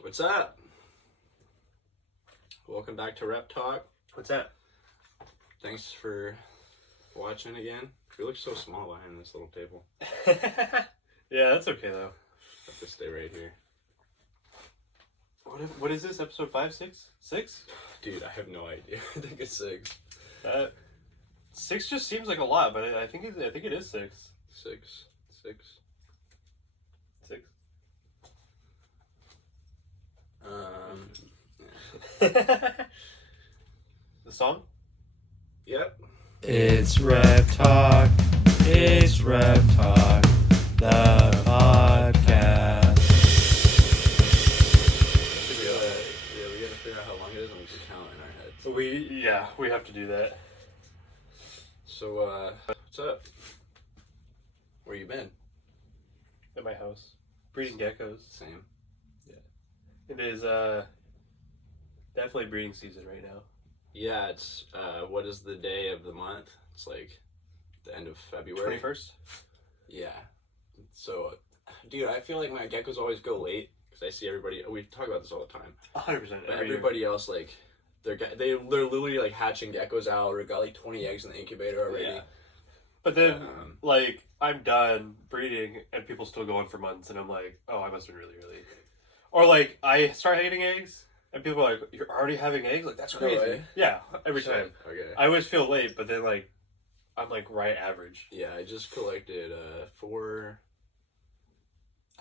What's up? Welcome back to RepTalk. What's that? Thanks for watching again. We look so small behind this little table. Yeah, that's okay though. I have to stay right here. What is this? Episode 5, 6? 6? Dude, I have no idea. I think it's 6. 6 just seems like a lot, but I think it is 6. 6. 6. 6. Yeah. The song? Yep. It's RepTalk. It's RepTalk. The podcast. We gotta figure out how long it is and we can count in our heads. We have to do that. So, what's up? Where you been? At my house. Breeding geckos. Same. It is definitely breeding season right now. Yeah, it's, what is the day of the month? It's like the end of February. 21st? Yeah. So, dude, I feel like my geckos always go late because I see everybody. We talk about this all the time. 100%. But everybody else, like, they're literally like hatching geckos out or got like 20 eggs in the incubator already. Yeah. But then, like, I'm done breeding and people still go on for months, and I'm like, oh, I must have been really early. Or like, I start hating eggs, and people are like, you're already having eggs? Like, that's crazy. Really? Yeah, every time. Okay. I always feel late, but then like, I'm like right average. Yeah, I just collected 4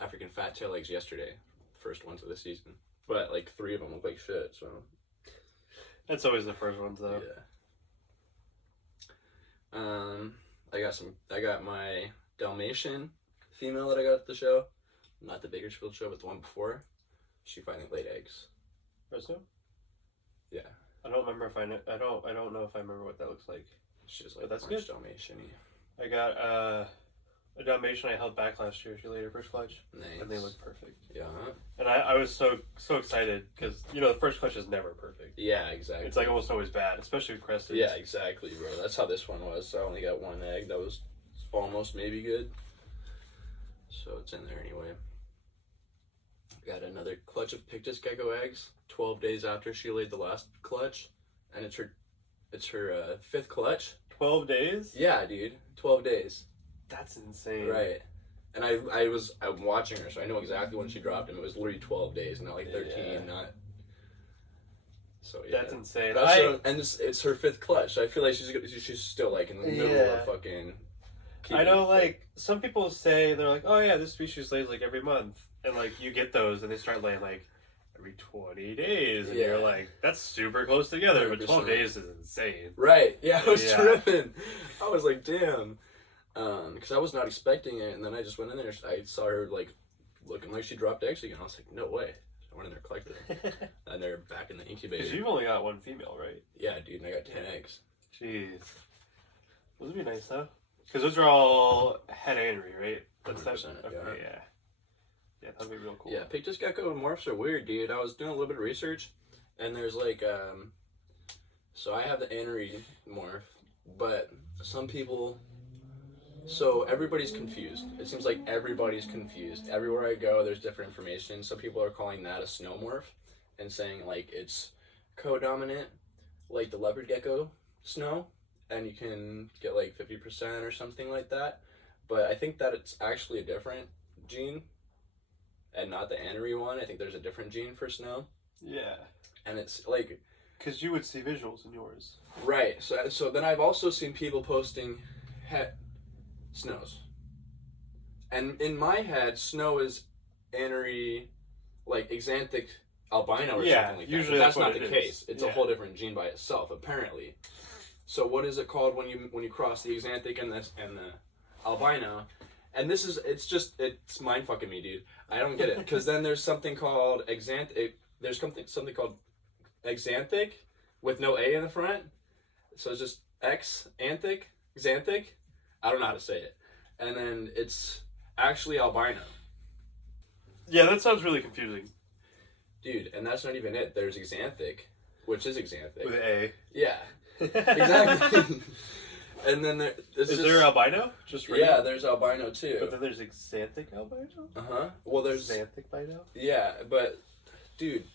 African fat tail eggs yesterday. First ones of the season. But like 3 of them look like shit, so. That's always the first ones though. Yeah. I got my Dalmatian female that I got at the show. Not the Bakersfield show, but the one before. She finally laid eggs. Resto? Yeah. I don't remember if I know if I remember what that looks like. She's like that's orange good. Dalmatian-y. I got a Dalmatian I held back last year. She laid her first clutch. Nice. And they look perfect. Yeah. And I was so excited because, you know, the first clutch is never perfect. Yeah, exactly. It's like almost always bad, especially with crested. Yeah, exactly, bro. That's how this one was. I only got 1 egg that was almost maybe good. So it's in there anyway. Got another clutch of Pictus gecko eggs 12 days after she laid the last clutch. And it's her 5th clutch. 12 days? Yeah, dude. 12 days. That's insane. Right. And I'm watching her, so I know exactly when she dropped him. It was literally 12 days, not like 13, not. So yeah. That's insane. And it's her 5th clutch, so I feel like she's still like in the middle of fucking. I know, like some people say they're like, oh yeah, this species lays like every month, and like you get those, and they start laying like every 20 days, and you're like, that's super close together, 100%. But 12 days is insane. Right? Yeah, I was tripping. I was like, damn. Because I was not expecting it, and then I just went in there. I saw her like looking like she dropped eggs again. I was like, no way. I went in there, collected them, and they're back in the incubator. Because you've only got 1 female, right? Yeah, dude, and I got 10 eggs. Jeez, those would be nice though. Because those are all het anery, right? That's 100%, okay, yeah, that'd be real cool. Yeah, Pictus gecko morphs are weird, dude. I was doing a little bit of research, and there's like, so I have the anery morph, but some people. So everybody's confused. It seems like everybody's confused. Everywhere I go, there's different information. Some people are calling that a snomorph and saying like it's co-dominant, like the leopard gecko snow, and you can get like 50% or something like that. But I think that it's actually a different gene and not the anery one. I think there's a different gene for snow. Yeah. And it's like... Because you would see visuals in yours. Right. So then I've also seen people posting snows. And in my head, snow is anery, like exanthic albino or something like usually that. But that's not what the it case. is. It's a whole different gene by itself, apparently. So what is it called when you cross the exanthic and the albino? And this is it's mind fucking me, dude. I don't get it because then there's something called exanthic. There's something called exanthic with no A in the front. So it's just xanthic. I don't know how to say it. And then it's actually albino. Yeah, that sounds really confusing. Dude, and that's not even it. There's exanthic, which is exanthic. With A. Yeah. Exactly. And then is there albino? Just regular? Yeah, there's albino too. But then there's exanthic albino? Uh-huh. Well, there's... Xanthic albino? Yeah, but dude.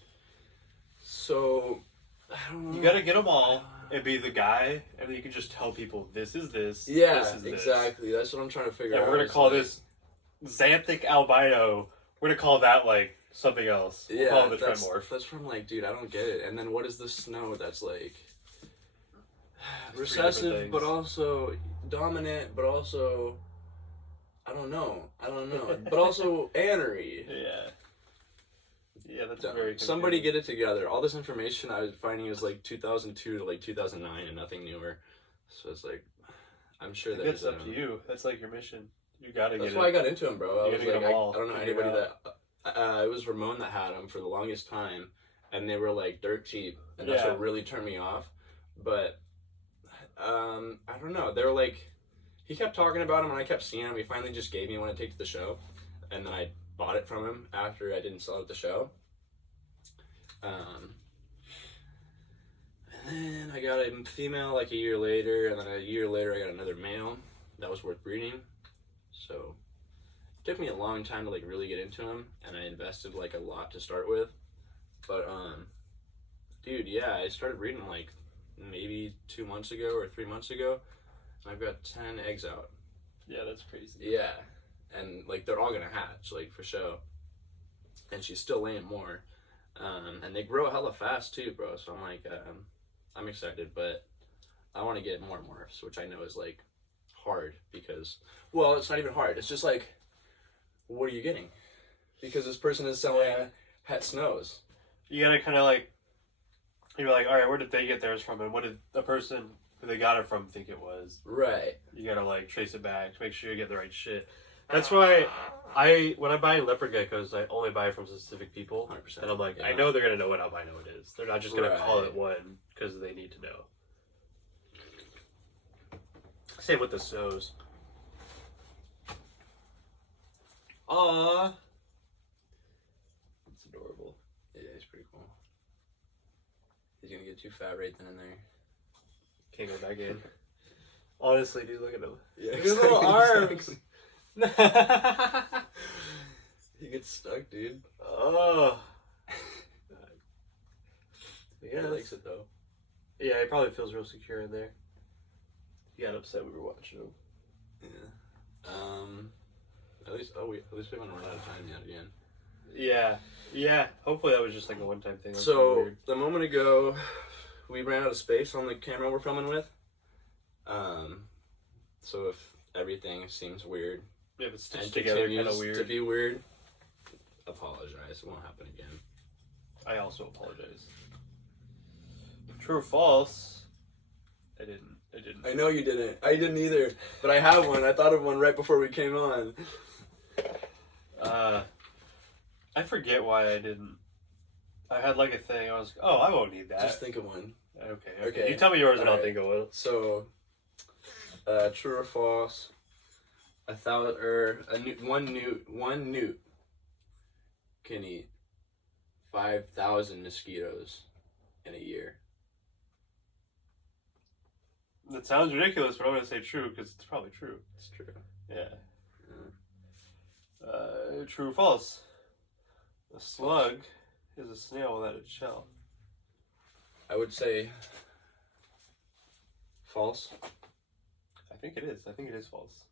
So, I don't know. You gotta get them all and be the guy, and then you can just tell people this is this. Yeah, this is exactly. That's what I'm trying to figure out. And we're gonna call this xanthic albino. We're gonna call that like something else. We'll call it the trimorph. That's from like, dude, I don't get it. And then what is the snow that's like recessive, but also dominant, but also I don't know, but also anery. Yeah, that's very confusing. Somebody get it together. All this information I was finding is like 2002 to like 2009 and nothing newer. So it's like, I'm sure that's up to you. That's like your mission. You gotta get it. That's why I got into them, bro. I was like, I don't know anybody that. It was Ramon that had them for the longest time, and they were like dirt cheap, and that's what really turned me off. But I don't know. They were like, he kept talking about them, and I kept seeing them. He finally just gave me one to take to the show, and then I bought it from him after I didn't sell it at the show. And then I got a female like a year later, and then a year later I got another male that was worth breeding. So it took me a long time to like really get into them, and I invested like a lot to start with. But dude, yeah, I started breeding like maybe 2 months ago or 3 months ago, and I've got 10 eggs out. Yeah, that's crazy. Yeah, and like they're all gonna hatch like for show, and she's still laying more. And they grow hella fast too, bro. So I'm like, I'm excited, but I want to get more morphs, which I know is like hard because, well, it's not even hard. It's just like, what are you getting? Because this person is selling het snows. You gotta kind of like, you're like, all right, where did they get theirs from, and what did the person who they got it from think it was? Right. You gotta like trace it back to make sure you get the right shit. That's why when I buy leopard geckos, I only buy from specific people. 100%. And I'm like, I know they're going to know what albino it is. They're not just going to call it one because they need to know. Same with the snows. Aww. It's adorable. Yeah, he's pretty cool. He's going to get too fat right then and there. Can't go back in. Honestly, dude, look at him. Yeah, look at his little arms. He gets stuck, dude. Oh. Yeah, he likes it though. Yeah, he probably feels real secure in there. He got upset we were watching him. Yeah. At least we haven't run out of time yet again. Yeah. Hopefully that was just like a one-time thing. So a moment ago, we ran out of space on the camera we're filming with. So if everything seems weird, if it's stitched together kind of weird, to be weird, apologize. It won't happen again. I also apologize. True or false? I didn't. I know you didn't. I didn't either. But I have one. I thought of one right before we came on. I forget why I didn't. I had like a thing. I was like, oh, I won't need that. Just think of one. Okay. You tell me yours and I'll think of one. So, true or false? One newt can eat 5,000 mosquitoes in a year. That sounds ridiculous, but I'm going to say true because it's probably true. It's true. Yeah. True or false? A slug is a snail without its shell. I would say false. I think it is. I think it is false.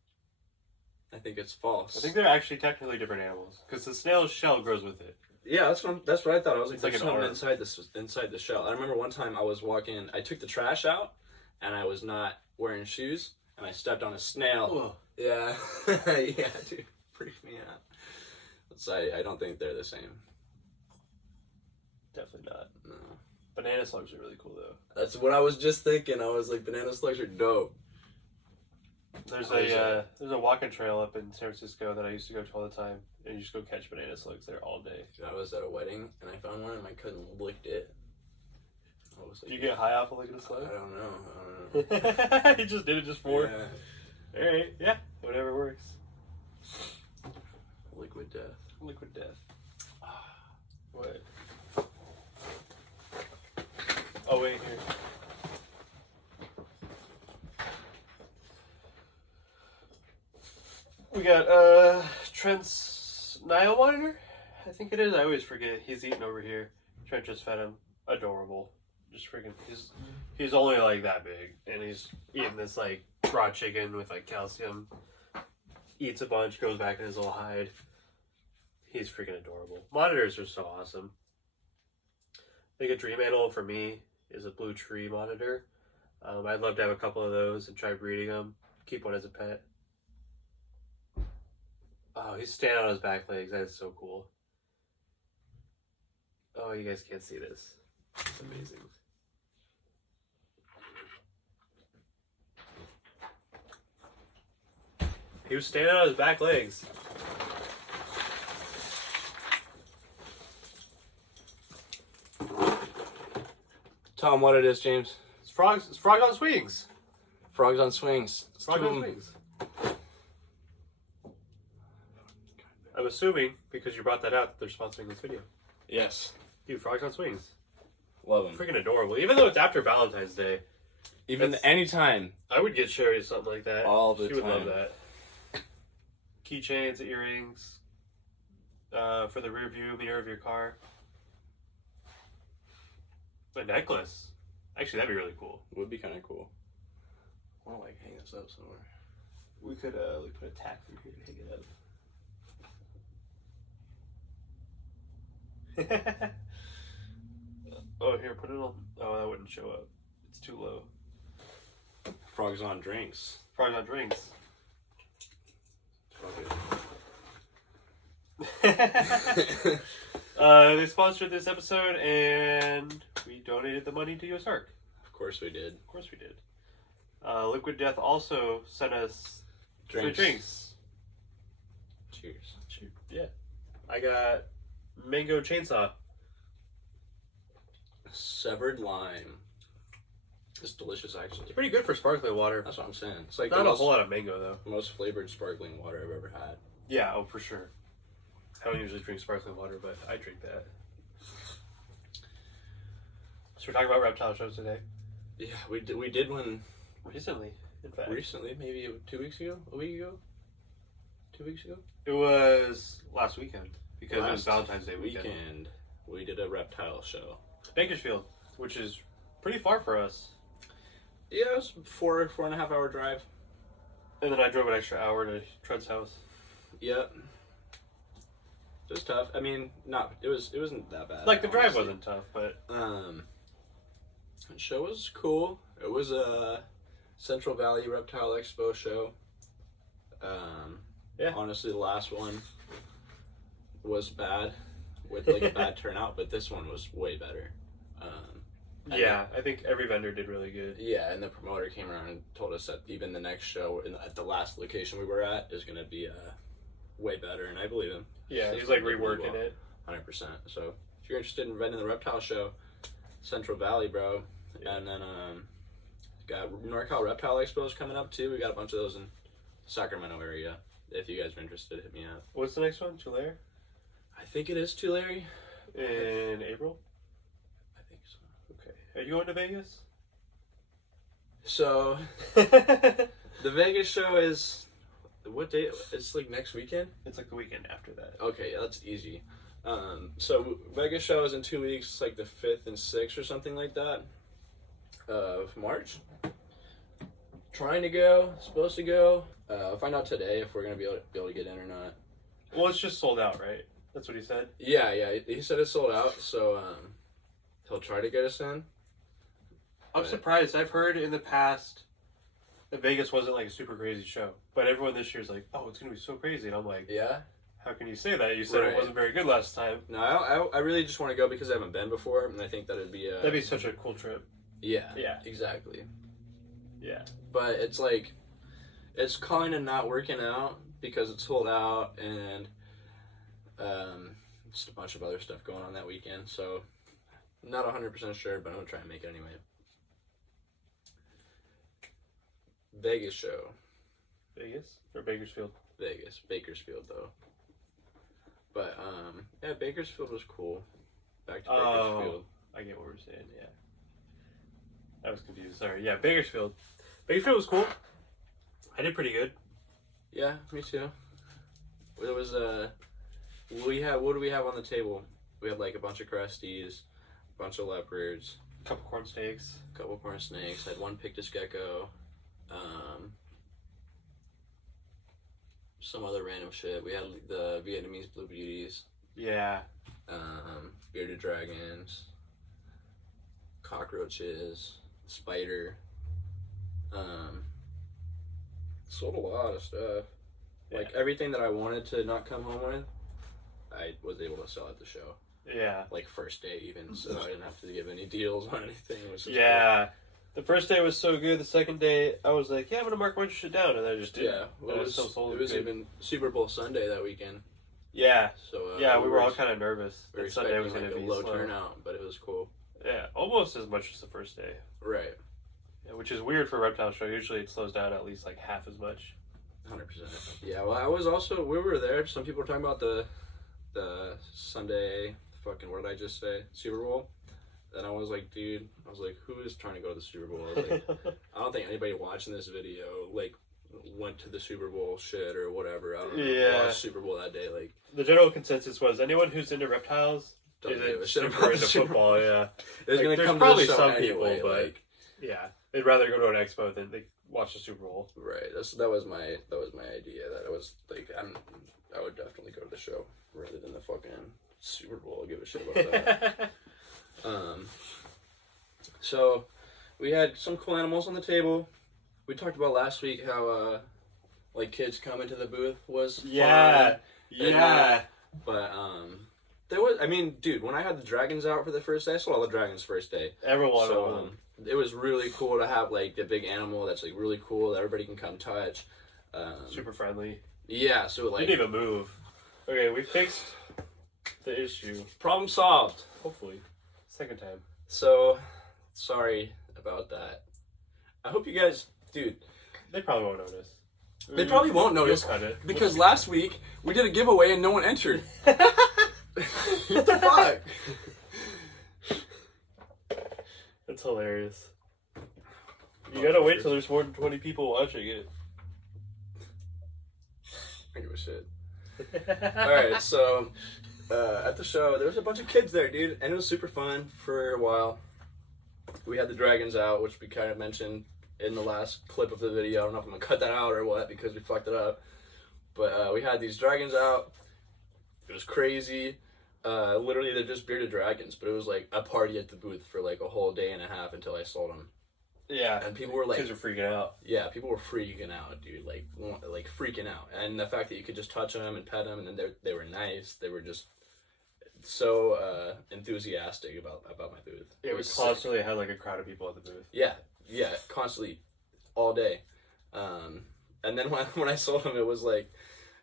I think it's false. I think they're actually technically different animals because the snail's shell grows with it. Yeah, that's what I thought. I was like, it's like there's an something inside the shell. I remember one time I was walking. I took the trash out, and I was not wearing shoes, and I stepped on a snail. Whoa. Yeah, yeah, dude, freaked me out. So I don't think they're the same. Definitely not. No. Banana slugs are really cool though. That's what I was just thinking. I was like, banana slugs are dope. There's a walking trail up in San Francisco that I used to go to all the time, and you just go catch banana slugs there all day. I was at a wedding and I found one and my cousin licked it. I was like, did you get high off of licking a slug? I don't know. He just did it just for. Yeah. All right, yeah, whatever works. Liquid death. Liquid death. What? Oh wait, here. We got Trent's Nile monitor. I think it is. I always forget. He's eating over here. Trent just fed him. Adorable. Just freaking. He's only like that big, and he's eating this like raw chicken with like calcium. Eats a bunch, goes back in his little hide. He's freaking adorable. Monitors are so awesome. I think a dream animal for me is a blue tree monitor. I'd love to have a couple of those and try breeding them. Keep one as a pet. Oh, he's standing on his back legs. That is so cool. Oh, you guys can't see this. It's amazing. He was standing on his back legs. Tell him what it is, James. It's frogs. It's frog on swings. Frogs on swings. It's frog on swings. I'm assuming because you brought that out, they're sponsoring this video. Yes. Dude, frogs on swings. Love them. Freaking adorable. Even though it's after Valentine's Day. Even anytime. I would get Sherry something like that. All the time. She would love that. Keychains, earrings, for the rear view mirror of your car. A necklace. Actually, that'd be really cool. Would be kind of cool. I want to like hang this up somewhere. We could like put a tack through here to hang it up. Oh, here, put it on. Oh, that wouldn't show up. It's too low. Frogs on drinks. Frogs on drinks. They sponsored this episode, and we donated the money to US Ark. Of course we did. Of course we did. Liquid Death also sent us free drinks. Cheers. Yeah. I got mango chainsaw. Severed lime. It's delicious, actually. It's pretty good for sparkling water. That's what I'm saying. It's like Not a whole lot of mango, though. most flavored sparkling water I've ever had. Yeah, oh, for sure. I don't usually drink sparkling water, but I drink that. So we're talking about reptile shows today. Yeah, we did one Recently, in fact. recently, maybe 2 weeks ago, a week ago, 2 weeks ago. It was last weekend because it was Valentine's Day weekend. We did a reptile show. Bakersfield, which is pretty far for us. Yeah, it was 4.5 hour drive. And then I drove an extra hour to Trent's house. Yep. It was tough. I mean, it wasn't that bad. Like the drive wasn't tough, but the show was cool. It was a Central Valley Reptile Expo show. Yeah. Honestly, the last one was bad with like a bad turnout, but this one was way better. yeah, I think every vendor did really good. Yeah, and the promoter came around and told us that even the next show at the last location we were at is going to be way better, and I believe him. Yeah, It's he's like really reworking it. 100%. So if you're interested in vending the reptile show, Central Valley, bro. Yeah. And then got NorCal Reptile Expo is coming up too. We got a bunch of those in the Sacramento area. If you guys are interested, hit me up. What's the next one? Tulare? I think it is Tulare. In April? I think so. Okay. Are you going to Vegas? So the Vegas show is what day? It's like next weekend. It's like the weekend after that. Okay, yeah, that's easy. So Vegas show is in 2 weeks. It's like the 5th and 6th or something like that of March. Trying to go, supposed to go. I'll find out today if we're gonna be able to get in or not. Well, it's just sold out, right? That's what he said. Yeah, he said it's sold out, so he'll try to get us in. I'm surprised. I've heard in the past that Vegas wasn't like a super crazy show, but everyone this year's like, "Oh, it's gonna be so crazy," and I'm like, Yeah. "How can you say that? You said Right. it wasn't very good last time." No, I really just want to go because I haven't been before, and I think that'd be That'd be such a cool trip. Yeah. Yeah. Exactly. Yeah. But it's like, it's kind of not working out because it's sold out and just a bunch of other stuff going on that weekend. So, not 100% sure, but I'm gonna try and make it anyway. Vegas show. Vegas or Bakersfield? Vegas. Bakersfield though. But yeah, Bakersfield was cool. Back to Bakersfield. I get what we're saying. Yeah. I was confused. Sorry. Yeah, Bakersfield. Bakersfield was cool. I did pretty good. Yeah, me too. It was What do we have on the table? We had like a bunch of cresties, a bunch of leopards, Couple corn snakes. a couple corn snakes. Had one pictus gecko. Some other random shit. We had the Vietnamese blue beauties. Yeah. Bearded dragons. Cockroaches. Spider. Sold a lot of stuff. Like everything that I wanted to not come home with, I was able to sell at the show. Yeah. Like first day even, so I didn't have to give any deals on anything. It was just Yeah. The first day was so good. The second day, I was like, yeah, I'm going to mark a bunch of shit down. And I just did. Yeah. Well, it was even Super Bowl Sunday that weekend. Yeah. So yeah, we were all kind of nervous. We were Sunday was expecting going like to be a low slow. turnout, but it was cool. Yeah, almost as much as the first day. Right. Yeah, which is weird for a reptile show. Usually it slows down at least like half as much. 100%. Yeah, well, I was also, we were there. Some people were talking about the Sunday, what did I just say? Super Bowl. And I was like, dude, who is trying to go to the Super Bowl? I was like, I don't think anybody watching this video, like, went to the Super Bowl shit or whatever. I don't know. Watched Super Bowl that day. Like, the general consensus was anyone who's into reptiles Don't give a isn't shit super about into the Super football, yeah. there's Like, gonna there's come probably to the show some anyway, people, but like, yeah. They'd rather go to an expo than they watch the Super Bowl. right. That was my idea. That I was like, I would definitely go to the show rather than the fucking Super Bowl. I'll give a shit about that. So we had some cool animals on the table. We talked about last week how like kids coming to the booth was fun. Yeah. But there was, I mean, dude, when I had the dragons out for the first day, I saw all the dragons first day. Everyone So of them. it was really cool to have like the big animal that's like really cool that everybody can come touch. Super friendly. Yeah, so You like didn't even move. Okay, we fixed the issue. problem solved. Hopefully. Second time. So sorry about that. I hope you guys, dude. They probably won't notice. They probably won't notice You'll cut it. because last week we did a giveaway and no one entered. What the fuck? That's hilarious. You gotta wait till there's more than 20 people watching it. I give a shit. Alright, so at the show, there was a bunch of kids there, dude, and it was super fun for a while. We had the dragons out, which we kind of mentioned in the last clip of the video. I don't know if I'm gonna cut that out or what because we fucked it up. But we had these dragons out. It was crazy. Literally, they're just bearded dragons, but it was like a party at the booth for like a whole day and a half until I sold them. Yeah. And people were like, Kids are freaking out. yeah, people were freaking out, dude, like freaking out. And the fact that you could just touch them and pet them, and then they were nice. They were just so enthusiastic about my booth. Yeah, we sick. constantly had like a crowd of people at the booth. Yeah, constantly, all day. And then when I sold them, it was like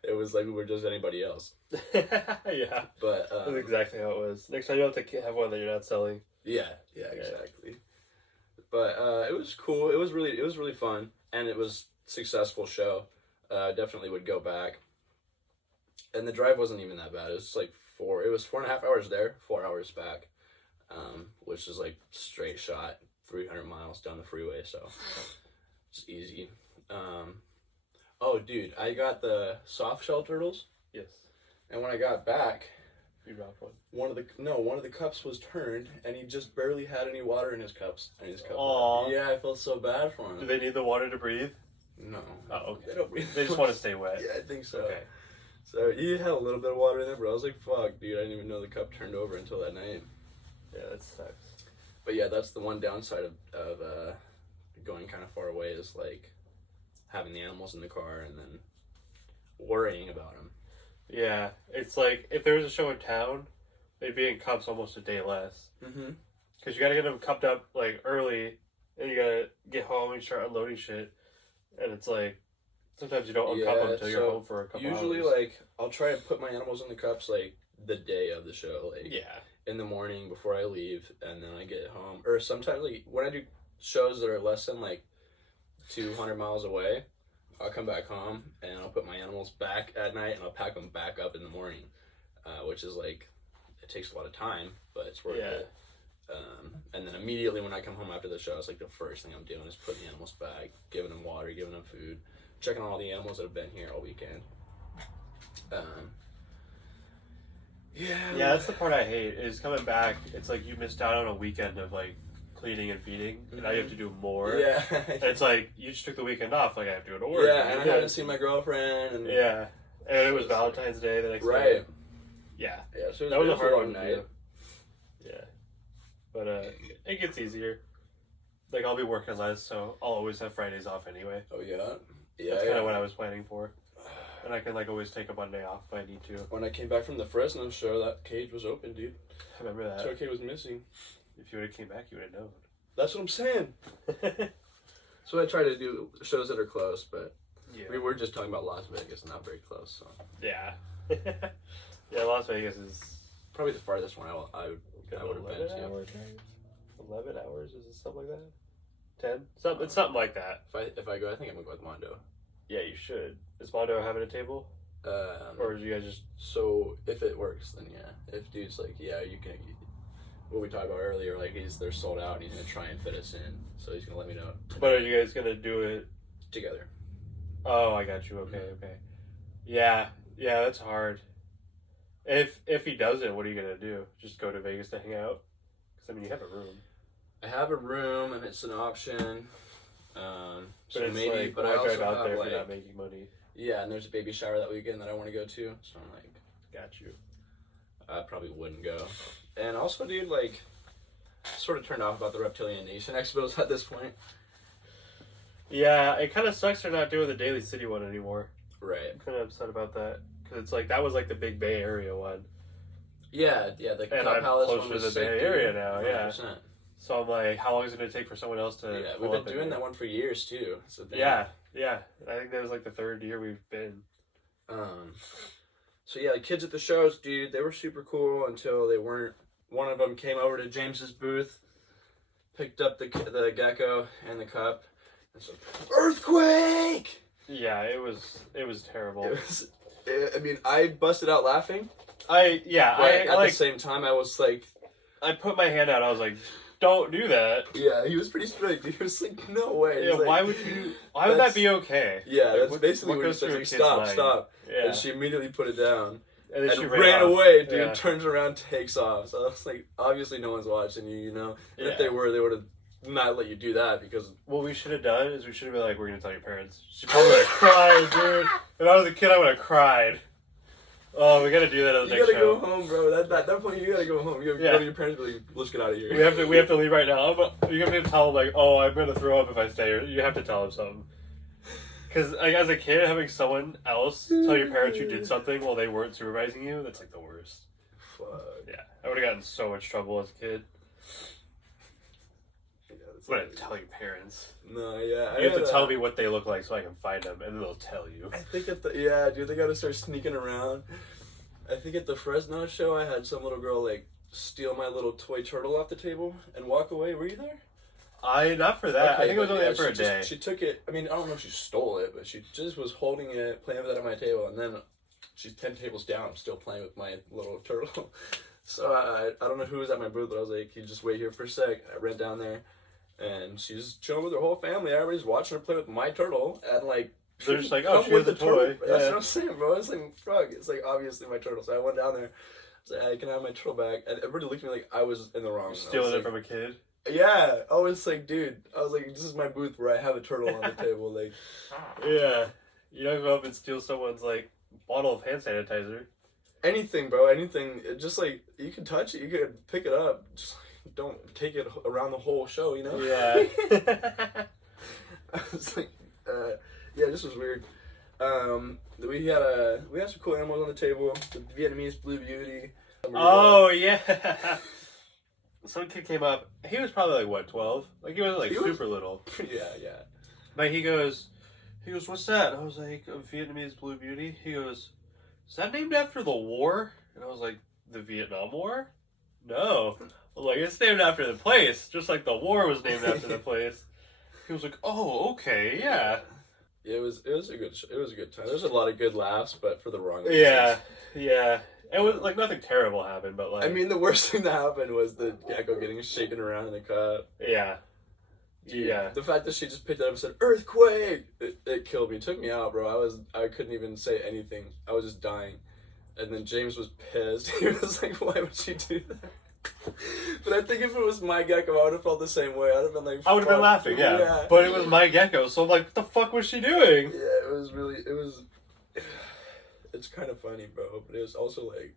we were just anybody else. Yeah. But That's exactly how it was. Next time you have to have one that you're not selling. yeah, exactly. But it was cool. It was really fun, and it was a successful show. Definitely would go back. And the drive wasn't even that bad. It was like 4.5 hours there, 4 hours back, which is like straight shot 300 miles down the freeway. So it's easy. Oh, dude, I got the soft shell turtles, Yes. and when I got back, You dropped one. one of the cups was turned, and he just barely had any water in his cups. Aw. Yeah, I felt so bad for him. Do they need the water to breathe? No. Oh, okay. They don't breathe. They just want to stay wet. Yeah, I think so. Okay. So he had a little bit of water in there, but I was like, fuck, dude, I didn't even know the cup turned over until that night. Yeah, that sucks. But yeah, that's the one downside of going kind of far away is like having the animals in the car and then worrying about them. Yeah, it's like if there was a show in town, they'd be in cups almost a day less. Mm-hmm. Because you gotta get them cupped up like early, and you gotta get home and start unloading shit. And it's like sometimes you don't uncup them until you're home for a couple usually, hours. like, I'll try to put my animals in the cups like the day of the show, like in the morning before I leave, and then I get home. Or sometimes, like, when I do shows that are less than like 200 miles away, I'll come back home and I'll put my animals back at night and I'll pack them back up in the morning, which is like, it takes a lot of time, but it's worth it. And then immediately when I come home after the show, it's like the first thing I'm doing is putting the animals back, giving them water, giving them food, checking on all the animals that have been here all weekend. Yeah, that's the part I hate, is coming back, it's like you missed out on a weekend of, like, cleaning and feeding, and now you have to do more. Yeah. And it's like, you just took the weekend off, like, I have to go to work. Yeah, and I hadn't seen my girlfriend. And yeah. And it was Valentine's Day the next day. Right. Yeah. Yeah, so that was a hard long one to do. Yeah. But it gets easier. Like, I'll be working less, so I'll always have Fridays off anyway. Oh, yeah? Yeah. That's kind of what I was planning for. And I can, like, always take a Monday off if I need to. When I came back from the Fresno show, that cage was open, dude. I remember that. Toy cage was missing. If you would have came back, you would have known. That's what I'm saying. So I try to do shows that are close, but Yeah. we were just talking about Las Vegas, not very close. So. Yeah. Yeah, Las Vegas is Probably the farthest one I would have been to. 11 hours? Is it something like that? 10? It's something like that. If I go, I think I'm going to go with Mondo. Yeah, you should. Is Mondo having a table? Or do you guys just... So, if it works, then yeah. If dude's like, yeah, you can... What we talked about earlier, like, they're sold out and he's going to try and fit us in. So he's going to let me know. But are you guys going to do it... Together. Oh, I got you. Okay, okay. Yeah, that's hard. If he doesn't, what are you going to do? Just go to Vegas to hang out? Because, I mean, you have a room. I have a room and it's an option. So But it's maybe, like, but why I also drive out have there if like, you're not making money? yeah, and there's a baby shower that weekend that I want to go to. So I'm like, Got you. I probably wouldn't go. And also, dude, like, sort of turned off about the Reptilian Nation expos at this point. Yeah, it kind of sucks they're not doing the Daly City one anymore. Right. I'm kind of upset about that. Because it's like, that was like the big Bay Area one. Yeah, the And Cup I'm Palace closer one to was the sick, Bay dude. Area now, yeah. 100%. So I'm like, how long is it going to take for someone else to... Yeah, pull we've up been in doing there? that one for years, too. So Yeah. I think that was like the third year we've been. So yeah, the kids at the shows, dude, they were super cool until they weren't. One of them came over to James's booth, picked up the gecko and the cup, and so earthquake. Yeah, it was terrible. I mean, I busted out laughing. But At like, the same time, I was like, I put my hand out. I was like, "Don't do that." yeah, he was pretty strict. He was like, no way. Yeah, He's like, why would that be okay? Yeah, Like, that's basically what he goes says. through a Like, kid's stop, mind? stop. Yeah. And she immediately put it down. And then she ran off. away, dude. Yeah. Turns around, takes off. So I was like, obviously no one's watching you, you know? And if they were, they would have not let you do that because... What we should have done is we should have been like, we're going to tell your parents. She probably would have cried, dude. If I was a kid, I would have cried. Oh, we got to do that at the next show. You gotta go home, bro. At that point, you gotta go home. You have to go to your parents and be like, let's get out of here. We have to leave right now. You have to tell them, like, oh, I'm going to throw up if I stay. Or you have to tell them something. Because, like, as a kid, having someone else tell your parents you did something while they weren't supervising you, that's, like, the worst. Fuck. Yeah. I would have gotten so much trouble as a kid. Yeah, I'm going to tell your parents. No, yeah. You have to tell me what they look like so I can find them, and then they'll tell you. I think dude, they gotta start sneaking around. I think at the Fresno show, I had some little girl, like, steal my little toy turtle off the table and walk away. Were you there? Not for that. Okay, I think it was only there for a she day. She took it. I mean, I don't know if she stole it, but she just was holding it, playing with it at my table, and then she's 10 tables down, still playing with my little turtle. So I don't know who was at my booth, but I was like, you just wait here for a sec. I ran down there, and she's chilling with her whole family. Everybody's watching her play with my turtle, and like they're just like, oh, come she has with a the toy. turtle. That's Yeah. what I'm saying, bro. It's like, fuck. It's like obviously my turtle. So I went down there. I was like, hey, can I have my turtle back? And everybody looked at me like I was in the wrong. You're stealing it it from a kid. Yeah, I was like, dude, I was like, this is my booth where I have a turtle on the table, like. Yeah, you don't go up and steal someone's like bottle of hand sanitizer. Anything, bro, anything. It just like you can touch it, you could pick it up. Just like, don't take it around the whole show, you know. Yeah. I was like, yeah, this was weird. We had some cool animals on the table. The Vietnamese blue beauty. Oh yeah. Some kid came up. He was probably like what, 12? Like he wasn't like super little. Yeah. But he goes, what's that? I was like, a Vietnamese blue beauty. He goes, is that named after the war? And I was like, the Vietnam War? No. I'm like, it's named after the place, just like the war was named after the place. He was like, oh, okay, yeah. It was a good time. There's a lot of good laughs, but for the wrong reasons. Yeah. It was like nothing terrible happened, but like I mean, the worst thing that happened was the gecko getting shaken around in the cup. Yeah. Dude, Yeah. The fact that she just picked it up and said earthquake, it killed me. It took me out, bro. I couldn't even say anything. I was just dying. And then James was pissed. He was like, why would she do that? But I think if it was my gecko, I would have felt the same way. I'd have been like, I would have been laughing, yeah. But it was my gecko, so I'm like, what the fuck was she doing? Yeah, it's kind of funny, bro. But it was also like,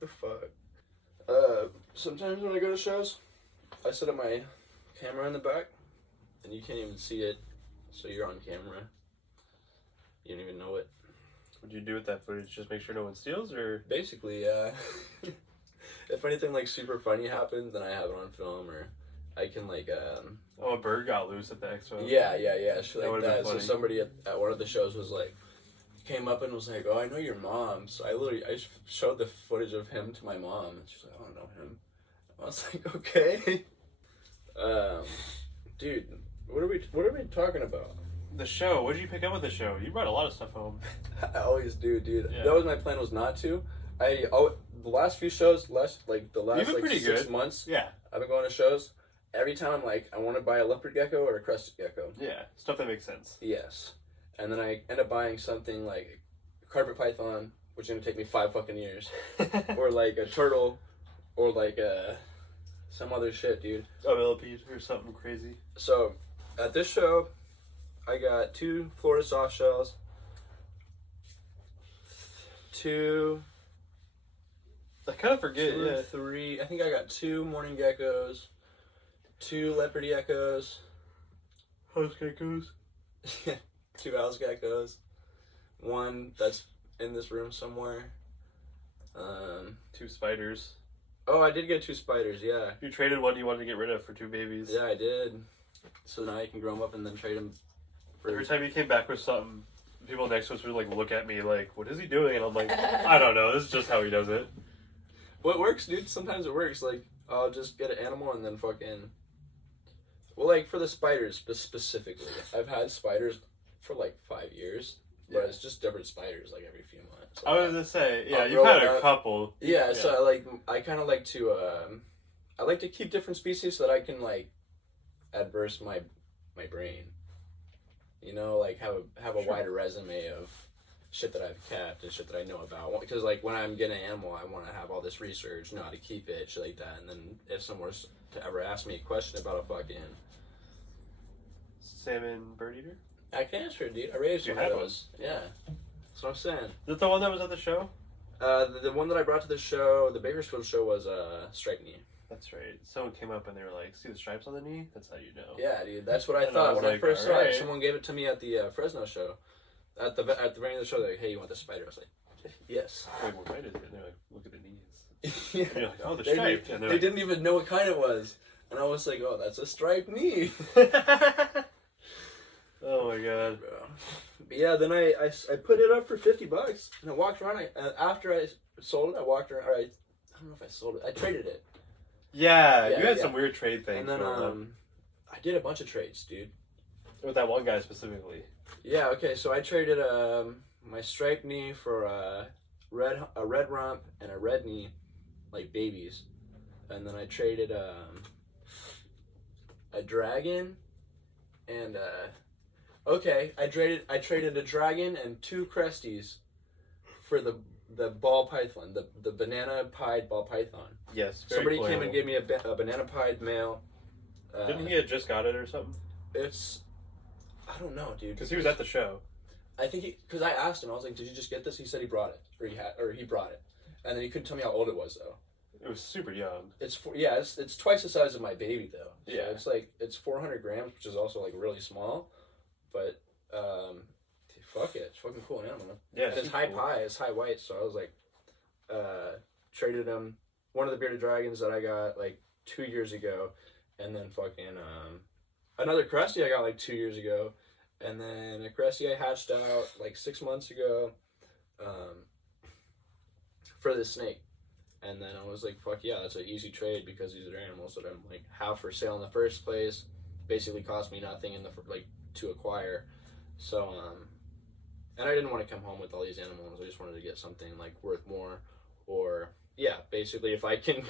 the fuck. Sometimes when I go to shows, I set up my camera in the back, and you can't even see it, so you're on camera. You don't even know it. What'd you do with that footage? Just make sure no one steals, or? Basically, if anything like super funny happens, then I have it on film, or I can like Oh, a bird got loose at the expo. Yeah, shit like that. So funny. somebody at one of the shows was like, came up and was like, "Oh, I know your mom." So I showed the footage of him to my mom, and she's like, "I don't know him." I was like, "Okay." Dude, what are we talking about? The show. What did you pick up with the show? You brought a lot of stuff home. I always do, dude. Yeah. That was my plan, was not to. The last few shows, the last You've been like pretty 6 good. months, Yeah. I've been going to shows. Every time I'm like, I want to buy a leopard gecko or a crested gecko. Yeah. Stuff that makes sense. Yes. And then I end up buying something like a carpet python, which is going to take me 5 fucking years. Or like a turtle, or like some other shit, dude. A millipede or something crazy. So, at this show, I got 2 Florida soft shells, 2... I kind of forget, 2 or 3. I think I got 2 morning geckos, 2 leopard geckos, House geckos. 2 house geckos, 1 that's in this room somewhere. 2 spiders. Oh, I did get 2 spiders. Yeah. You traded one you wanted to get rid of for 2 babies. Yeah, I did. So now you can grow them up and then trade them. Every time you came back with something, people next to us would like look at me like, "What is he doing?" And I'm like, "I don't know. This is just how he does it." What works, dude? Sometimes it works. Like, I'll just get an animal and then fucking... Well, like, for the spiders specifically. I've had spiders for, like, 5 years. But it's just different spiders, like, every few months. I was going to say, yeah, I'll you've had grow a it up. couple. Yeah, so, I kind of like to, I like to keep different species so that I can, like, adverse my brain. You know, like, have a wider resume of shit that I've kept and shit that I know about. Because, like, when I'm getting an animal, I want to have all this research, know how to keep it, shit like that. And then if someone was to ever ask me a question about a fucking... Salmon bird eater? I can answer it, dude. I raised You one of had those. Yeah. That's what I'm saying. Is that the one that was at the show? The one that I brought to the show, the Bakersfield show, was striped knee. That's right. Someone came up and they were like, "See the stripes on the knee? That's how you know." Yeah, dude. That's what I And thought I was when I like, first saw it. alright. Someone gave it to me at the Fresno show. At the very end of the show, they're like, "Hey, you want the spider?" I was like, "Yes." Like, what kind is it? And they're like, "Look at the knees." Yeah. And you're like, "Oh, the They, striped." And they they're like, didn't even know what kind it was. And I was like, "Oh, that's a striped knee." Oh my god. Bro. But yeah, then I put it up for $50 and I walked around. After I sold it, I walked around. I don't know if I sold it. I traded it. Yeah, Yeah, you had yeah. some weird trade things. And then I did a bunch of trades, dude. with that one guy specifically. Yeah, okay, so I traded my striped knee for a red rump and a red knee, like babies. And then I traded a dragon and I traded a dragon and 2 cresties for the ball python, the banana pied ball python. Yes. Somebody came and gave me a banana pied male. Didn't he have just got it or something? I don't know, dude. Because he was at the show. I think because I asked him, I was like, "Did you just get this?" He said he brought it, or he brought it, and then he couldn't tell me how old it was though. It was super young. It's twice the size of my baby though. So Yeah. it's 400 grams, which is also like really small, but fuck it, it's fucking cool animal. Yeah, And it's high pie, it's high white, so I was like, traded him one of the bearded dragons that I got like 2 years ago, and then fucking another cresty I got like 2 years ago, and then a cresty I hatched out like 6 months ago, for this snake. And then I was like, fuck yeah, that's an easy trade because these are animals that I'm like have for sale in the first place. Basically cost me nothing to acquire. So and I didn't want to come home with all these animals. I just wanted to get something like worth more, or yeah, basically if I can.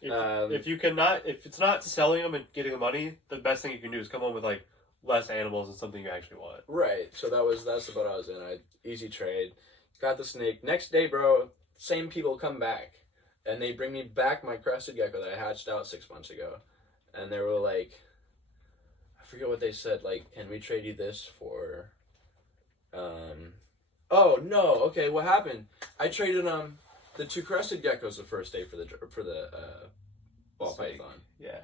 If it's not selling them and getting the money, the best thing you can do is come home with like less animals and something you actually want. Right. So that's what I was in. Easy trade. Got the snake. Next day, bro, same people come back, and they bring me back my crested gecko that I hatched out 6 months ago, and they were like, I forget what they said. Like, can we trade you this for? Oh no. Okay, what happened? I traded the 2 crested geckos the first day for the ball python. Yeah.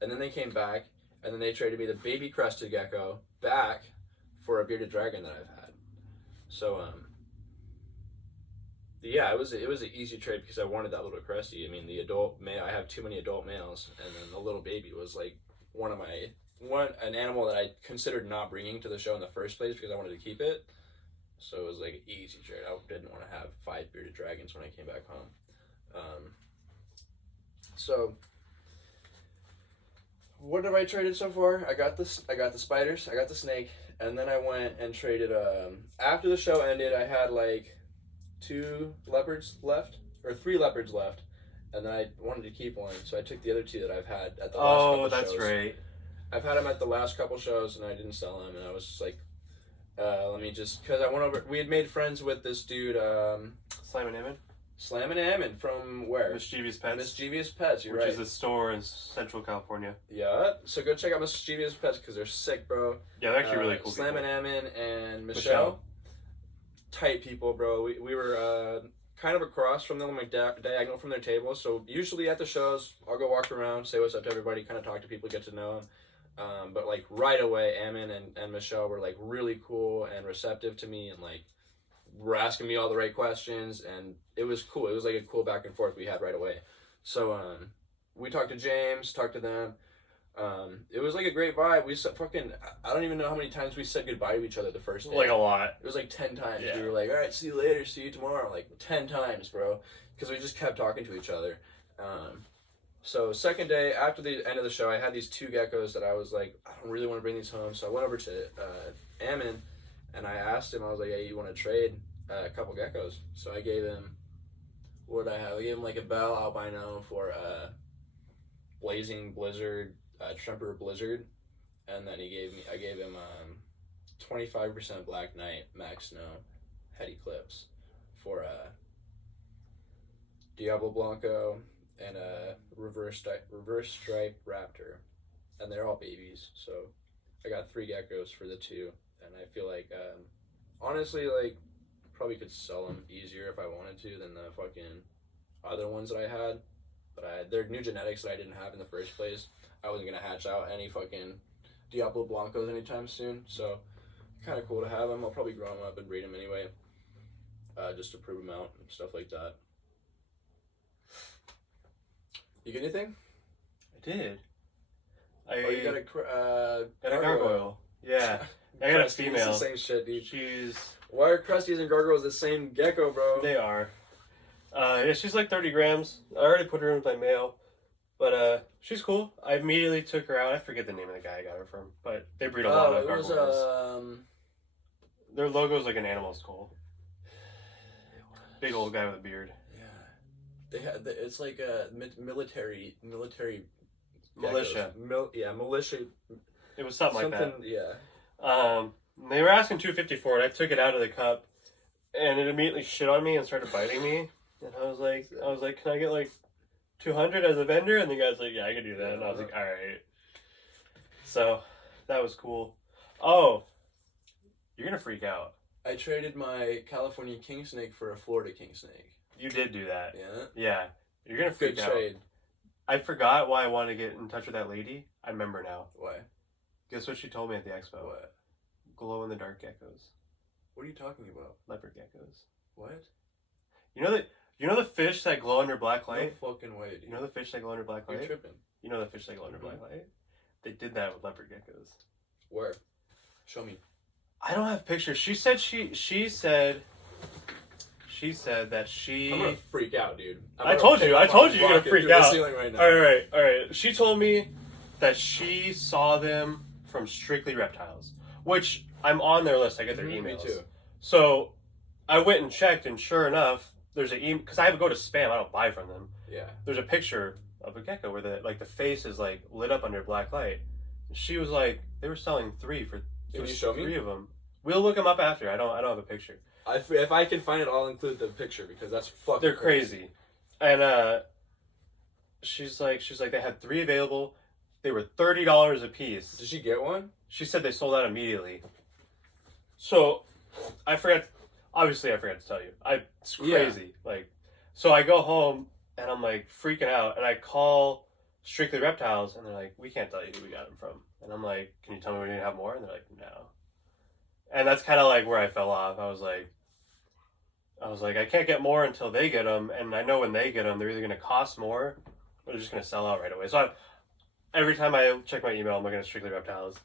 And then they came back, and then they traded me the baby crested gecko back for a bearded dragon that I've had. So yeah, it was an easy trade because I wanted that little cresty. I mean, the adult male, I have too many adult males, and then the little baby was like an animal that I considered not bringing to the show in the first place because I wanted to keep it. So it was like an easy trade. I didn't want to have 5 bearded dragons when I came back home. So what have I traded so far? I got the spiders, I got the snake, and then I went and traded. After the show ended, I had like 2 leopards left, or 3 leopards left, and then I wanted to keep one, so I took the other 2 that I've had at the last couple shows. Oh, that's right. I've had them at the last couple shows, and I didn't sell them, and I was just like, let me just, because I went over, we had made friends with this dude, Slam and Ammon from where? Mischievous Pets. Mischievous Pets, you're right. Which is a store in Central California. Yeah, so go check out Mischievous Pets because they're sick, bro. Yeah, they're actually really cool. Slam and Ammon and Michelle. Tight people, bro. We were kind of across from them, like diagonal from their table. So usually at the shows, I'll go walk around, say what's up to everybody, kind of talk to people, get to know them. But like right away, Ammon and Michelle were like really cool and receptive to me, and like were asking me all the right questions, and it was cool. It was like a cool back and forth we had right away. So we talked to James, talked to them. It was like a great vibe. We said I don't even know how many times we said goodbye to each other the first day. Like a lot. It was like 10 times. Yeah. We were like, all right, see you later, see you tomorrow. Like 10 times, bro. Because we just kept talking to each other. So second day, after the end of the show, I had these 2 geckos that I was like, I don't really want to bring these home. So I went over to Ammon, and I asked him, I was like, hey, you want to trade a couple geckos? So I gave him, what did I have? I gave him like a Bell Albino for a Blazing Blizzard, Tremper Blizzard, and then I gave him 25% Black Knight Max Snow Head Eclipse for Diablo Blanco and a reverse stripe Raptor, and they're all babies. So I got 3 geckos for the 2, and I feel like honestly, like, probably could sell them easier if I wanted to than the fucking other ones that I had. But they're new genetics that I didn't have in the first place. I wasn't gonna hatch out any fucking Diablo Blancos anytime soon, so kind of cool to have them. I'll probably grow them up and breed them anyway, just to prove them out and stuff like that. You get anything? I did. You got a gargoyle. Yeah, I got a female. It's the same shit, dude. She's. Why are Crusties and Gargoyles the same gecko, bro? They are. Yeah, she's like 30 grams. I already put her in with my male. But she's cool. I immediately took her out. I forget the name of the guy I got her from. But they breed a lot of gargoyles. Their logo is like an animal skull. Big old guy with a beard. Yeah. They had it's like a military militia. Militia. It was something like that. Yeah. They were asking $250 for it. I took it out of the cup, and it immediately shit on me and started biting me. And I was like, can I get like $200 as a vendor? And the guy's like, yeah, I can do that. And I was like, all right. So that was cool. Oh, you're gonna freak out. I traded my California king snake for a Florida king snake. You did do that. Yeah. Yeah. You're gonna freak out. Good trade. I forgot why I wanted to get in touch with that lady. I remember now. Why? Guess what she told me at the expo? What? Glow in the dark geckos. What are you talking about? Leopard geckos. What? You know the fish that glow under black light? No fucking way, dude. You know the fish that glow under black light? You're tripping. You know the fish that glow under black light? They did that with leopard geckos. Where? Show me. I don't have pictures. She said that she. I'm gonna freak out, dude. I told you you're gonna freak out. Right now. All right. She told me that she saw them from Strictly Reptiles, which I'm on their list. I get their emails. Me too. So I went and checked, and sure enough, there's an email because I have to go to spam. I don't buy from them. Yeah. There's a picture of a gecko where the face is like lit up under black light. And she was like, they were selling 3 for. Can you show me 3 of them? We'll look them up after. I don't have a picture. If I can find it, I'll include the picture because that's fucking. They're crazy. And she's like, they had 3 available. They were $30 a piece. Did she get one? She said they sold out immediately. So, I forgot to tell you. It's crazy. Yeah. Like, so I go home and I'm like freaking out, and I call Strictly Reptiles, and they're like, we can't tell you who we got them from. And I'm like, can you tell me when you have more? And they're like, no. And that's kind of like where I fell off. I was like, I can't get more until they get them, and I know when they get them, they're either going to cost more, or they're just going to sell out right away. So every time I check my email, I'm looking at Strictly Reptiles.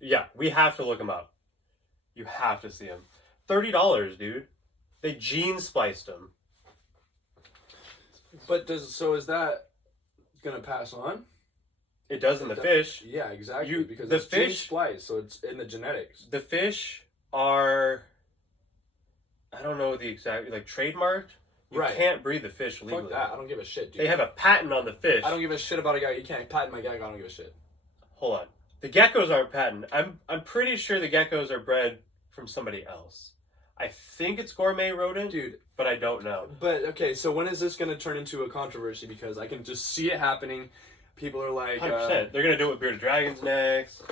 Yeah, we have to look them up. You have to see them. $30, dude. They gene spliced them. But is that gonna pass on? It does in the fish. Yeah, exactly. Because the it's fish gene spliced, so it's in the genetics. The fish are, I don't know the exact, like, trademarked. You can't breed the fish legally. Fuck that. I don't give a shit, dude. They have a patent on the fish. I don't give a shit about a gecko. You can't patent my gecko. I don't give a shit. Hold on. The geckos aren't patent. I'm pretty sure the geckos are bred from somebody else. I think it's gourmet rodent, dude, but I don't know. But okay, so when is this going to turn into a controversy? Because I can just see it happening. People are like, 100%. They're going to do it with bearded dragons next.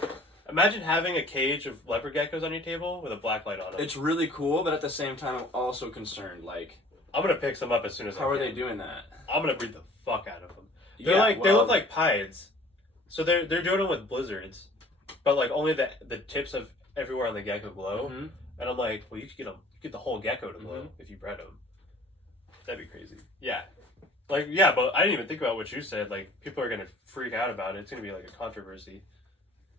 Imagine having a cage of leopard geckos on your table with a black light on it. It's really cool, but at the same time, I'm also concerned. Like, I'm going to pick some up as soon as I can. How are they doing that? I'm going to breed the fuck out of them. They look like pieds. So they're doing them with blizzards, but like only the tips of everywhere on the gecko glow. Mm-hmm. And I'm like, well, you could get the whole gecko to glow if you bred them. That'd be crazy. Yeah. Like, yeah, but I didn't even think about what you said. Like, people are going to freak out about it. It's going to be like a controversy.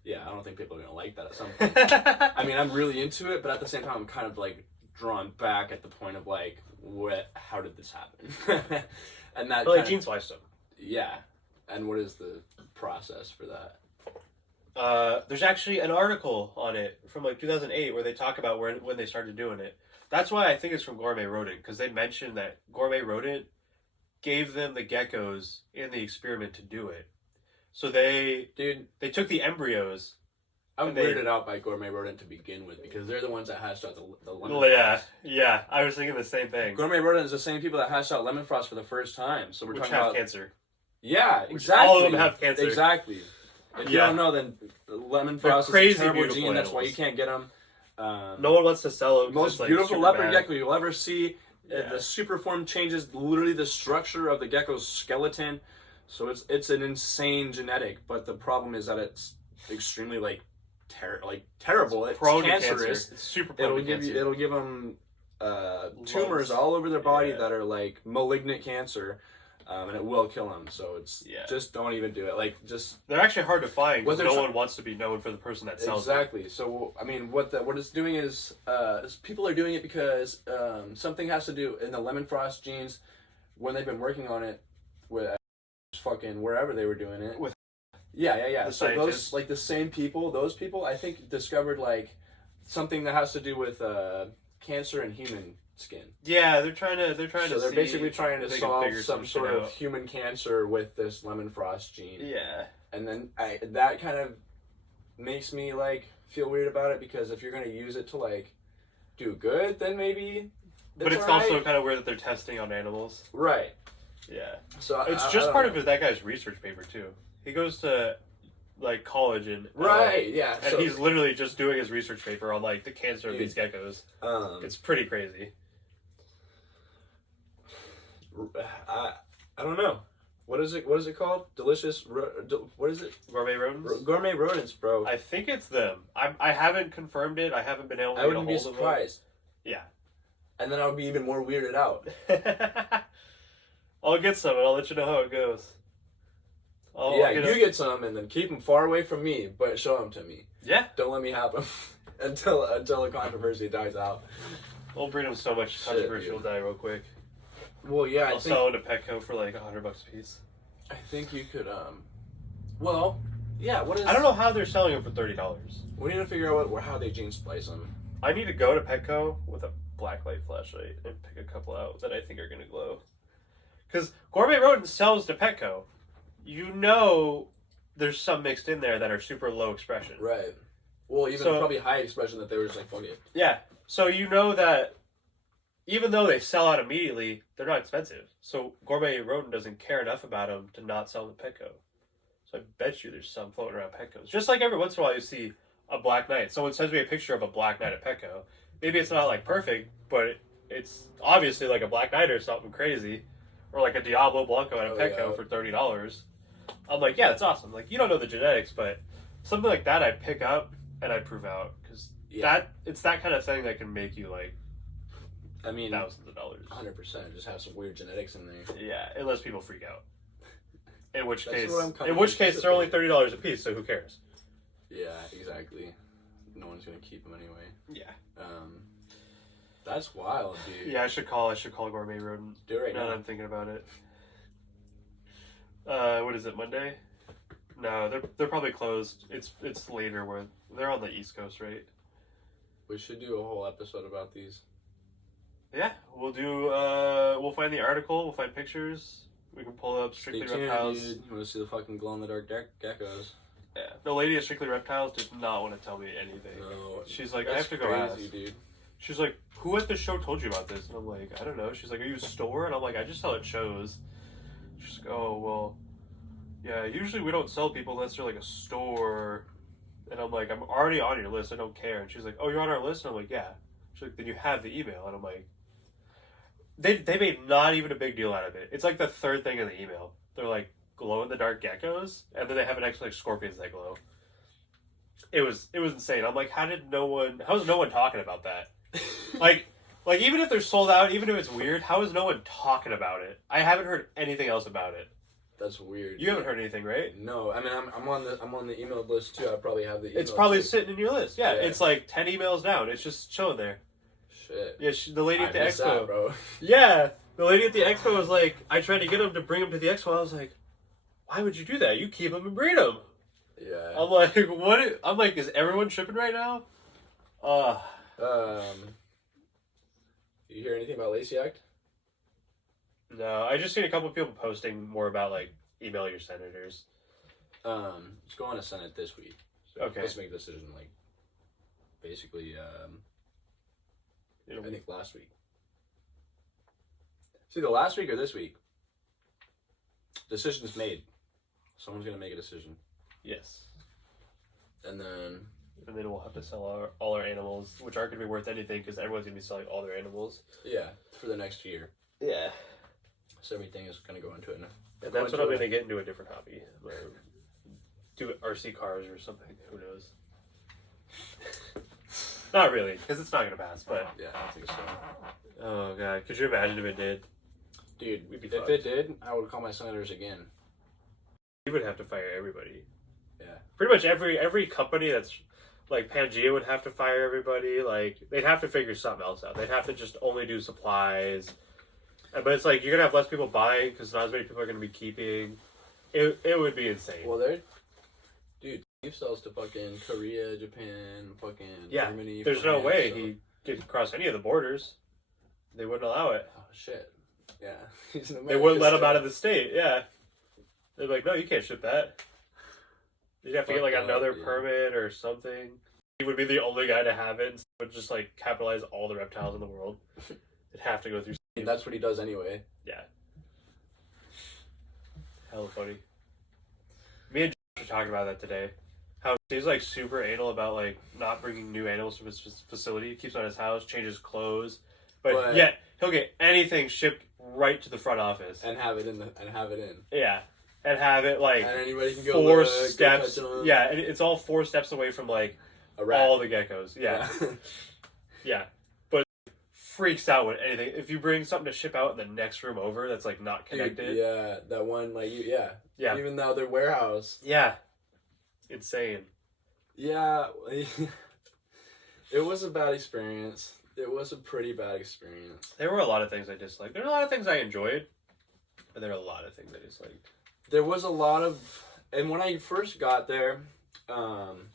Yeah, I don't think people are going to like that at some point. I mean, I'm really into it, but at the same time, I'm kind of like drawn back at the point of like, how did this happen? And that like gene spliced them. Yeah. And what is the process for that? There's actually an article on it from like 2008 where they talk about when they started doing it. That's why I think it's from Gourmet Rodent, because they mentioned that Gourmet Rodent gave them the geckos in the experiment to do it. So they took the embryos. I'm weirded out by Gourmet Rodent to begin with, because they're the ones that hatched out the lemon frost. Yeah, I was thinking the same thing. Gourmet Rodent is the same people that hatched out lemon frost for the first time. So we're talking about cancer. Yeah, exactly. All of them have cancer. Exactly. If you don't know, then lemon frost is a terrible gene. Animals. That's why you can't get them. No one wants to sell them. Most beautiful leopard gecko you'll ever see. Yeah. The superform changes literally the structure of the gecko's skeleton. So it's an insane genetic, but the problem is that it's extremely terrible. It's cancerous. It's super prone to cancer. It'll give them tumors all over their body that are like malignant cancer. And it will kill them, so just don't even do it. Like, they're actually hard to find because no one wants to be known for the person that sells them. Exactly. So I mean, what it's doing is people are doing it because something has to do in the lemon frost genes when they've been working on it with fucking wherever they were doing it. Yeah. The so scientists. those the same people, those people I think discovered like something that has to do with cancer in human skin. Yeah, they're trying to. So they're basically trying to solve some sort of human cancer with this lemon frost gene. Yeah. And then that kind of makes me like feel weird about it, because if you're gonna use it to like do good, then maybe. But it's also kind of weird that they're testing on animals. Right. Yeah. So it's just part of that guy's research paper too. He goes to like college and yeah, and he's literally just doing his research paper on like the cancer of these geckos. It's pretty crazy. I don't know. What is it called? Delicious. What is it? Gourmet rodents. Gourmet rodents, bro. I think it's them. I haven't confirmed it. I haven't been able to I get wouldn't a be hold surprised. of them. Yeah. And then I would be even more weirded out. I'll get some and I'll let you know how it goes. You get some and then keep them far away from me, but show them to me. Yeah. Don't let me have them until the controversy dies out. We'll breed them so much controversy will die real quick. Well, yeah, I'll sell them to Petco for like $100 a piece. I think you could. Well, yeah. What is? I don't know how they're selling them for $30. We need to figure out how they gene splice them. I need to go to Petco with a blacklight flashlight and pick a couple out that I think are gonna glow. Because Gourmet Rodent sells to Petco. You know, there's some mixed in there that are super low expression. Right. Well, even probably high expression that they were just like, fuck it. Yeah. So you know that even though they sell out immediately, they're not expensive. So Gourmet Rodent doesn't care enough about them to not sell the Petco. So I bet you there's some floating around Petcos. Just like every once in a while you see a Black Knight. Someone sends me a picture of a Black Knight at Petco. Maybe it's not like perfect, but it's obviously like a Black Knight or something crazy. Or like a Diablo Blanco at a Petco for $30. I'm like, yeah, that's awesome. Like, you don't know the genetics, but something like that I pick up and I prove out. Because it's that kind of thing that can make you like, I mean, thousands of dollars. 100%. Just have some weird genetics in there. Yeah, unless people freak out. In which That's case, they're only $30 a piece. So who cares? Yeah, exactly. No one's gonna keep them anyway. Yeah. That's wild, dude. Yeah, I should call Gourmet Rodent. Do it right now. Now that I'm thinking about it. What is it? Monday? No, they're probably closed. It's later where they're on the East Coast, right? We should do a whole episode about these. Yeah, we'll do. We'll find the article. We'll find pictures. We can pull up Strictly Reptiles. Dude. You want to see the fucking glow-in-the-dark geckos? Yeah, the lady at Strictly Reptiles did not want to tell me anything. No, she's like, I have to go ask. Dude. She's like, who at the show told you about this? And I'm like, I don't know. She's like, are you a store? And I'm like, I just sell at shows. She's like, oh well, yeah. Usually we don't sell people unless they're like a store. And I'm like, I'm already on your list. I don't care. And she's like, oh, you're on our list? And I'm like, yeah. She's like, then you have the email. And I'm like, they made not even a big deal out of it. It's like the third thing in the email. They're like glow in the dark geckos, and then they have an extra like scorpions that glow. It was insane. I'm like, how is no one talking about that? like even if they're sold out, even if it's weird, how is no one talking about it? I haven't heard anything else about it. That's weird. You haven't heard anything, right? No, I mean I'm on the email list too. I probably have the email. It's probably sitting in your list. Yeah, it's like 10 emails down. It's just chilling there. Shit. Yeah, the lady at the expo. That, bro. Yeah, the lady at the expo was like, I tried to get him to bring him to the expo. I was like, why would you do that? You keep him and breed him. Yeah. I'm like, what? I'm like, is everyone tripping right now? You hear anything about Lacey Act? No, I just seen a couple of people posting more about like email your senators. It's going to Senate this week. So okay. Let's make a decision like basically I think last week. It's either last week or this week. Decision's made. Someone's gonna make a decision. Yes. And then we'll have to sell all our animals, which aren't gonna be worth anything because everyone's gonna be selling all their animals. Yeah, for the next year. Yeah. So everything is gonna go into it. And that's what I'm gonna get into a different hobby. Like, do RC cars or something. Who knows? Not really, because it's not gonna pass. But yeah, I don't think so. Oh god, could you imagine if it did? Dude, if it did, I would call my senators again. You would have to fire everybody. Yeah. Pretty much every company that's like Pangea would have to fire everybody. Like they'd have to figure something else out. They'd have to just only do supplies. But it's like you're gonna have less people buying because not as many people are gonna be keeping. It would be insane. Well, dude, he sells to fucking Korea, Japan, fucking Germany. There's no way he could cross any of the borders. They wouldn't allow it. Oh shit. Yeah. They wouldn't let him out of the state. Yeah. They're like, no, you can't ship that. You'd have to get like another permit or something. He would be the only guy to have it. And would just like capitalize all the reptiles in the world. It'd have to go through. That's what he does anyway. Yeah. Hella funny. Me and Josh were talking about that today. How he's like super anal about like not bringing new animals from his facility. He keeps them at his house, changes clothes, but yet he'll get anything shipped right to the front office and have it in. Yeah, and have it like and anybody can go 4 steps. Yeah, and it's all 4 steps away from like all the geckos. Yeah, yeah. But freaks out when anything. If you bring something to ship out in the next room over, that's like not connected. Dude, yeah, that one like yeah. Even though their warehouse. Yeah. Insane. Yeah, it was a bad experience. It was a pretty bad experience. There were a lot of things I disliked. There were a lot of things I enjoyed, but there were a lot of things I disliked. There was a lot of, and when I first got there, I'm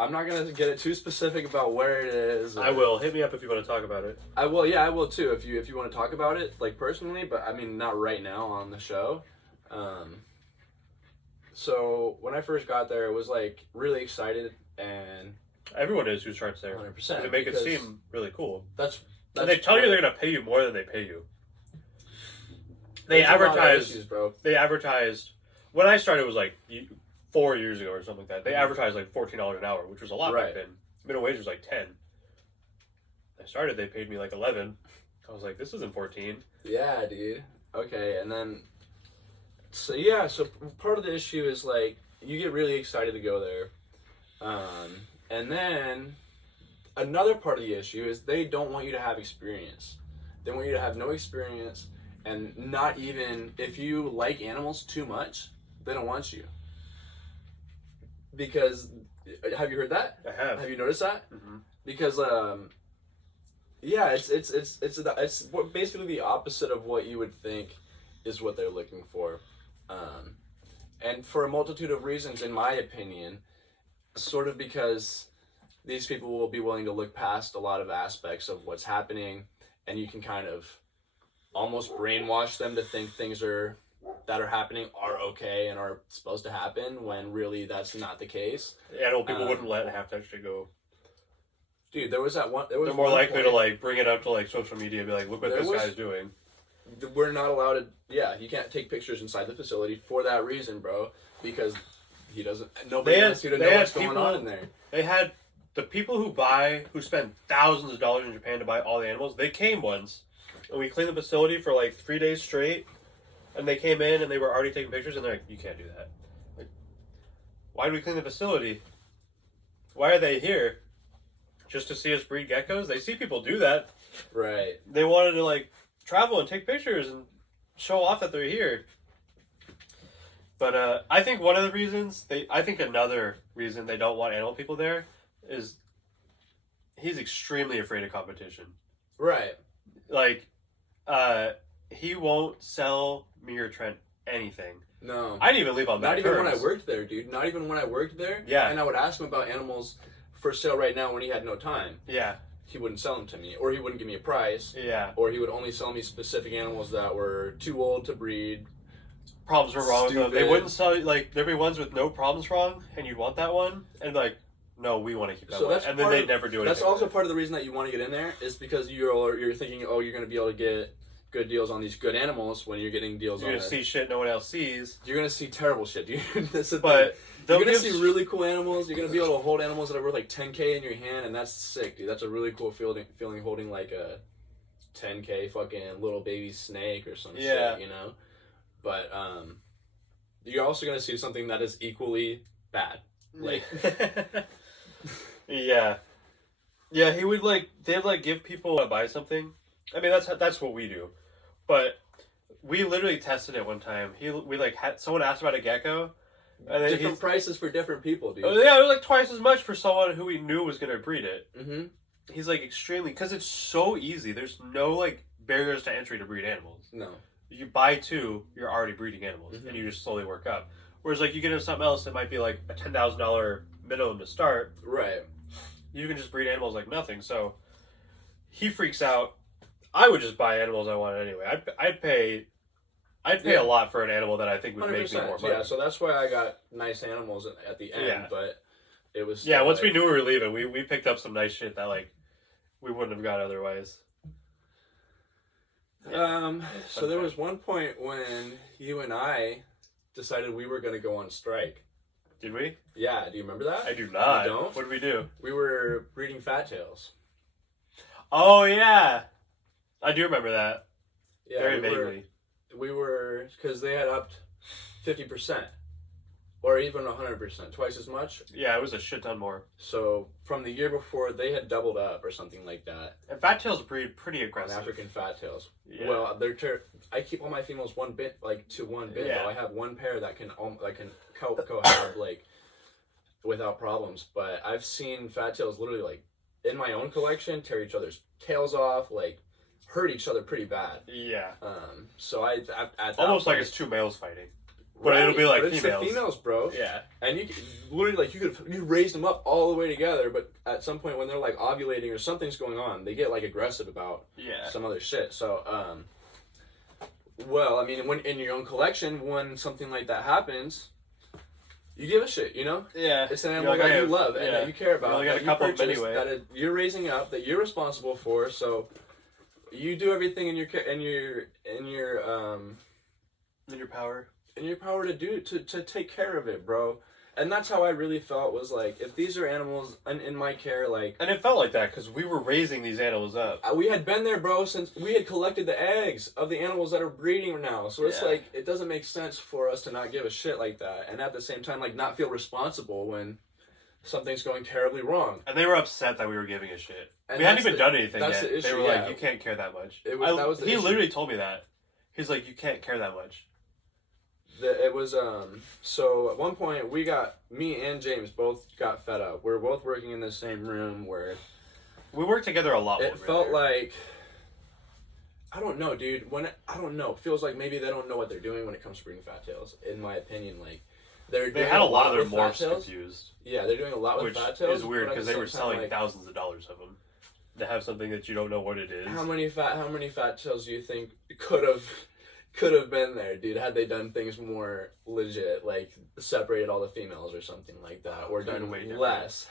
not gonna get it too specific about where it is. I will. Hit me up if you want to talk about it. I will. Yeah, I will too. If you want to talk about it, like personally, but I mean not right now on the show. So when I first got there, I was like really excited, and Everyone is who starts there. 100%. They make it seem really cool. That's and they tell you they're going to pay you more than they pay you. They advertised. When I started, it was like 4 years ago or something like that. They advertised like $14 an hour, which was a lot back then. Minimum wage was like 10. I started, they paid me like 11. I was like, this isn't 14. Yeah, dude. Okay, and then so part of the issue is like you get really excited to go there, and then another part of the issue is they don't want you to have experience. They want you to have no experience, and not even if you like animals too much, they don't want you. Because have you heard that? I have. Have you noticed that? Mm-hmm. Because yeah, it's basically the opposite of what you would think is what they're looking for, and for a multitude of reasons, in my opinion, sort of because these people will be willing to look past a lot of aspects of what's happening, and you can kind of almost brainwash them to think things that are happening are okay and are supposed to happen when really that's not the case. Yeah, no, people wouldn't let half that shit go. Dude, there was They're more likely to like bring it up to like social media and be like, look what this guy's doing. We're not allowed to. Yeah, you can't take pictures inside the facility for that reason, bro. Because he doesn't. Nobody wants you to know what's going on in there. They had the people who spend thousands of dollars in Japan to buy all the animals. They came once, and we cleaned the facility for like 3 days straight. And they came in and they were already taking pictures, and they're like, "You can't do that. Like, why do we clean the facility? Why are they here? Just to see us breed geckos? They see people do that, right? They wanted to like travel and take pictures and show off that they're here." But I think one of the reasons another reason they don't want animal people there is he's extremely afraid of competition. Right. Like, he won't sell me or Trent anything. No. I didn't even leave on that terms. Not even when I worked there, dude. Not even when I worked there. Yeah. And I would ask him about animals for sale right now when he had no time. Yeah. He wouldn't sell them to me, or he wouldn't give me a price. Yeah. Or he would only sell me specific animals that were too old to breed. Problems were wrong with them. They wouldn't sell, like, there'd be ones with no problems wrong, and you'd want that one, and like, no, we want to keep that one. And then they'd never do anything. That's also part of the reason that you want to get in there, is because you're thinking, oh, you're going to be able to get good deals on these good animals when you're getting deals on You're going to see shit no one else sees. You're going to see terrible shit, dude. But you're going to see really cool animals. You're going to be able to hold animals that are worth like $10K in your hand, and that's sick, dude. That's a really cool feeling holding like a $10K fucking little baby snake or some shit, you know? But you're also going to see something that is equally bad. Like, yeah, he would they'd like give people to buy something. I mean, that's what we do, but we literally tested it one time. We had someone asked about a gecko, and then different prices for different people, dude. Oh, yeah, it was like twice as much for someone who we knew was going to breed it. Mm-hmm. He's like extremely, because it's so easy. There's no like barriers to entry to breed animals. No. You buy two, you're already breeding animals, and you just slowly work up. Whereas, like, you get into something else that might be like a $10,000 minimum to start. Right. You can just breed animals like nothing. So he freaks out. I would just buy animals I wanted anyway. I'd pay a lot for an animal that I think would make me more money. Yeah, so that's why I got nice animals at the end. Yeah. But it was once we knew we were leaving, we picked up some nice shit that like we wouldn't have got otherwise. So there was one point when you and I decided we were going to go on strike. Did we? Yeah, do you remember that? I do not. You don't? What did we do? We were breeding fat tails. Oh, yeah. I do remember that. Yeah, very vaguely. We were, because they had upped 50%. Or even 100%, twice as much. Yeah, it was a shit ton more. So from the year before, they had doubled up or something like that. And fat tails breed pretty aggressive. African fat tails. Yeah. Well, I keep all my females one bit. Yeah. I have one pair that can cohab like without problems. But I've seen fat tails literally like in my own collection tear each other's tails off, like hurt each other pretty bad. Yeah. So I at almost point, like it's two males fighting. But it'll be like females. females. It's the females, bro. Yeah. And you literally like you raise them up all the way together, but at some point when they're like ovulating or something's going on, they get like aggressive about some other shit. So well, I mean, when in your own collection, when something like that happens, you give a shit, you know? Yeah. It's an animal that you love and that you care about. You only got that a couple you purchased, anyway. that you're raising up, that you're responsible for. So you do everything in your power to take care of it, bro. And that's how I really felt, was like, if these are animals in my care, like... And it felt like that, because we were raising these animals up. We had been there, bro, since we had collected the eggs of the animals that are breeding now. So it's like, it doesn't make sense for us to not give a shit like that. And at the same time, like, not feel responsible when something's going terribly wrong. And they were upset that we were giving a shit. And we hadn't even done anything yet. The issue, they were like, you can't care that much. That was the he issue. literally told me that. He's like, you can't care that much. It was, so at one point, me and James both got fed up. We were both working in the same room where... We worked together a lot. It felt like... I don't know, dude. I don't know. It feels like maybe they don't know what they're doing when it comes to breeding fat tails, in my opinion. Like, they had a lot of their morphs confused. Yeah, they're doing a lot with fat tails. Which is weird, because they were selling thousands of dollars of them. To have something that you don't know what it is. How many fat tails do you think could have been there, dude, had they done things more legit, like separated all the females or something like that, or done less,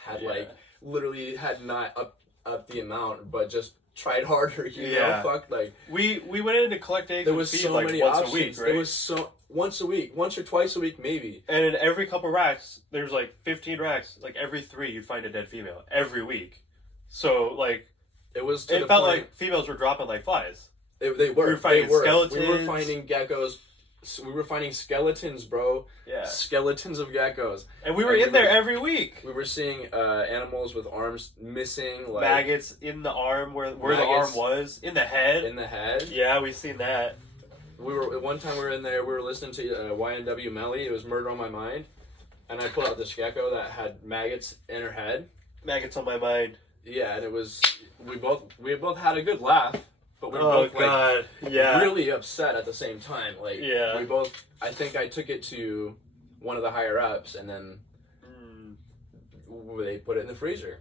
literally had not up the amount, but just tried harder, you know, fuck, like... We went in to collect eggs. There was so many once options. a week, right? There was once a week, once or twice a week, maybe. And in every couple racks, there's like 15 racks, like every 3 you'd find a dead female, every week. So, like... It felt like females were dropping like flies. They were. We were finding skeletons. We were finding geckos. We were finding skeletons, bro. Yeah. Skeletons of geckos. And we were in there every week. We were seeing animals with arms missing. Like, maggots in the arm where the arm was. In the head. In the head. Yeah, we've seen that. One time we were in there, we were listening to YNW Melly. It was Murder on My Mind. And I pulled out this gecko that had maggots in her head. Maggots on my mind. Yeah, and it was... We both had a good laugh. But we were both really upset at the same time. Like, we both, I think I took it to one of the higher ups, and then they put it in the freezer,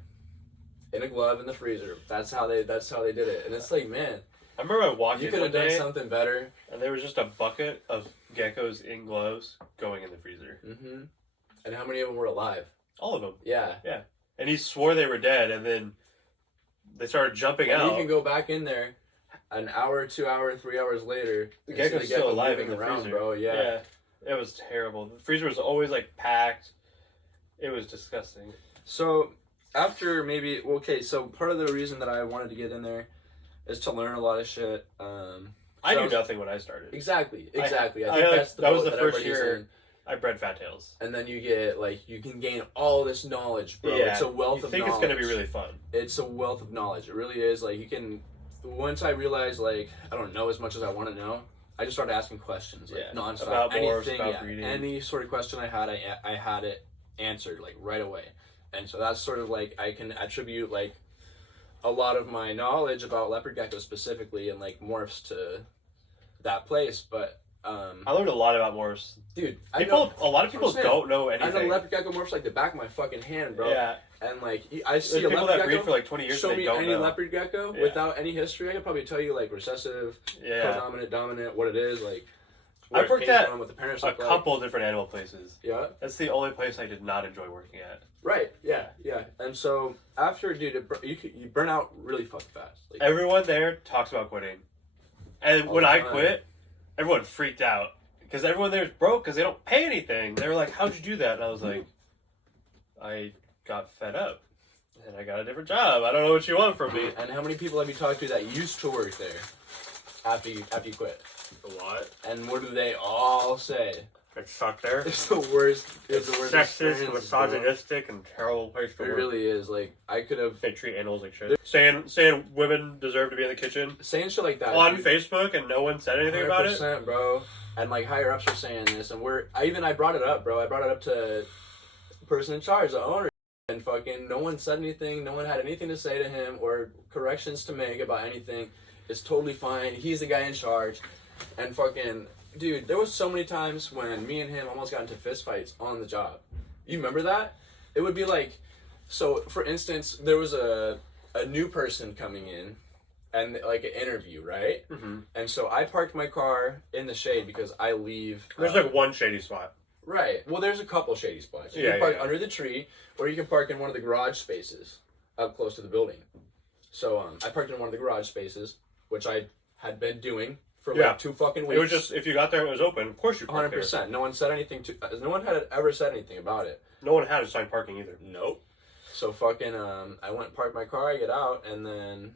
in a glove in the freezer. That's how they did it. And it's like, man, I remember I walked in you could have done something better. And there was just a bucket of geckos in gloves going in the freezer. Mm-hmm. And how many of them were alive? All of them. Yeah. Yeah. And he swore they were dead, and then they started jumping out. You can go back in there. An hour, 2 hours, 3 hours later, the gecko's still alive in the around, freezer, bro. Yeah, it was terrible. The freezer was always like packed. It was disgusting. So after so part of the reason that I wanted to get in there is to learn a lot of shit. I knew nothing when I started. Exactly. I think that was the first year I bred fat tails. And then you get you can gain all this knowledge, bro. Yeah, it's a wealth of knowledge. You think it's gonna be really fun? It's a wealth of knowledge. It really is. Like, you can. Once I realized, I don't know as much as I want to know, I just started asking questions, nonstop. About anything, about breeding. Any sort of question I had it answered, right away. And so that's sort of, I can attribute, a lot of my knowledge about leopard geckos specifically and, morphs to that place. But, I learned a lot about morphs. Dude, a lot of people don't know anything. I know leopard gecko morphs like the back of my fucking hand, bro. Yeah. And I see There's a leopard that breed gecko. for 20 years. Show me any know. leopard gecko without any history. I could probably tell you recessive, codominant, dominant, what it is. I've worked at what the parents a couple of different animal places. Yeah, that's the only place I did not enjoy working at. Right. Yeah. And so after, dude, you burn out really fucking fast. Everyone there talks about quitting, and when I quit, everyone freaked out because everyone there is broke because they don't pay anything. They were like, "How'd you do that?" And I was like, "I got fed up, and I got a different job. I don't know what you want from me." And how many people have you talked to that used to work there after you quit? A lot. And what do they all say? It sucked there. It's the worst. It's the worst. Sexist, misogynistic, and terrible place to work. It really is. I could have. They treat animals like shit. Saying women deserve to be in the kitchen. Saying shit like that on Facebook, and no one said anything about it. Bro. And higher ups are saying this, and I brought it up, bro. I brought it up to the person in charge, the owner. And fucking no one said anything. No one had anything to say to him or corrections to make about anything. It's totally fine. He's the guy in charge. And fucking, dude, there was so many times when me and him almost got into fist fights on the job. You remember that? It would be so for instance, there was a new person coming in and an interview, right? Mm-hmm. And so I parked my car in the shade because I leave. There's one shady spot. Right. Well, there's a couple shady spots. You Yeah, can park yeah. under the tree, or you can park in one of the garage spaces up close to the building. So I parked in one of the garage spaces, which I had been doing for like 2 fucking weeks. It was just, if you got there and it was open, of course you parked 100%. there. No one said anything no one had ever said anything about it. No one had assigned parking either. Nope. So fucking I went and parked my car, I get out, and then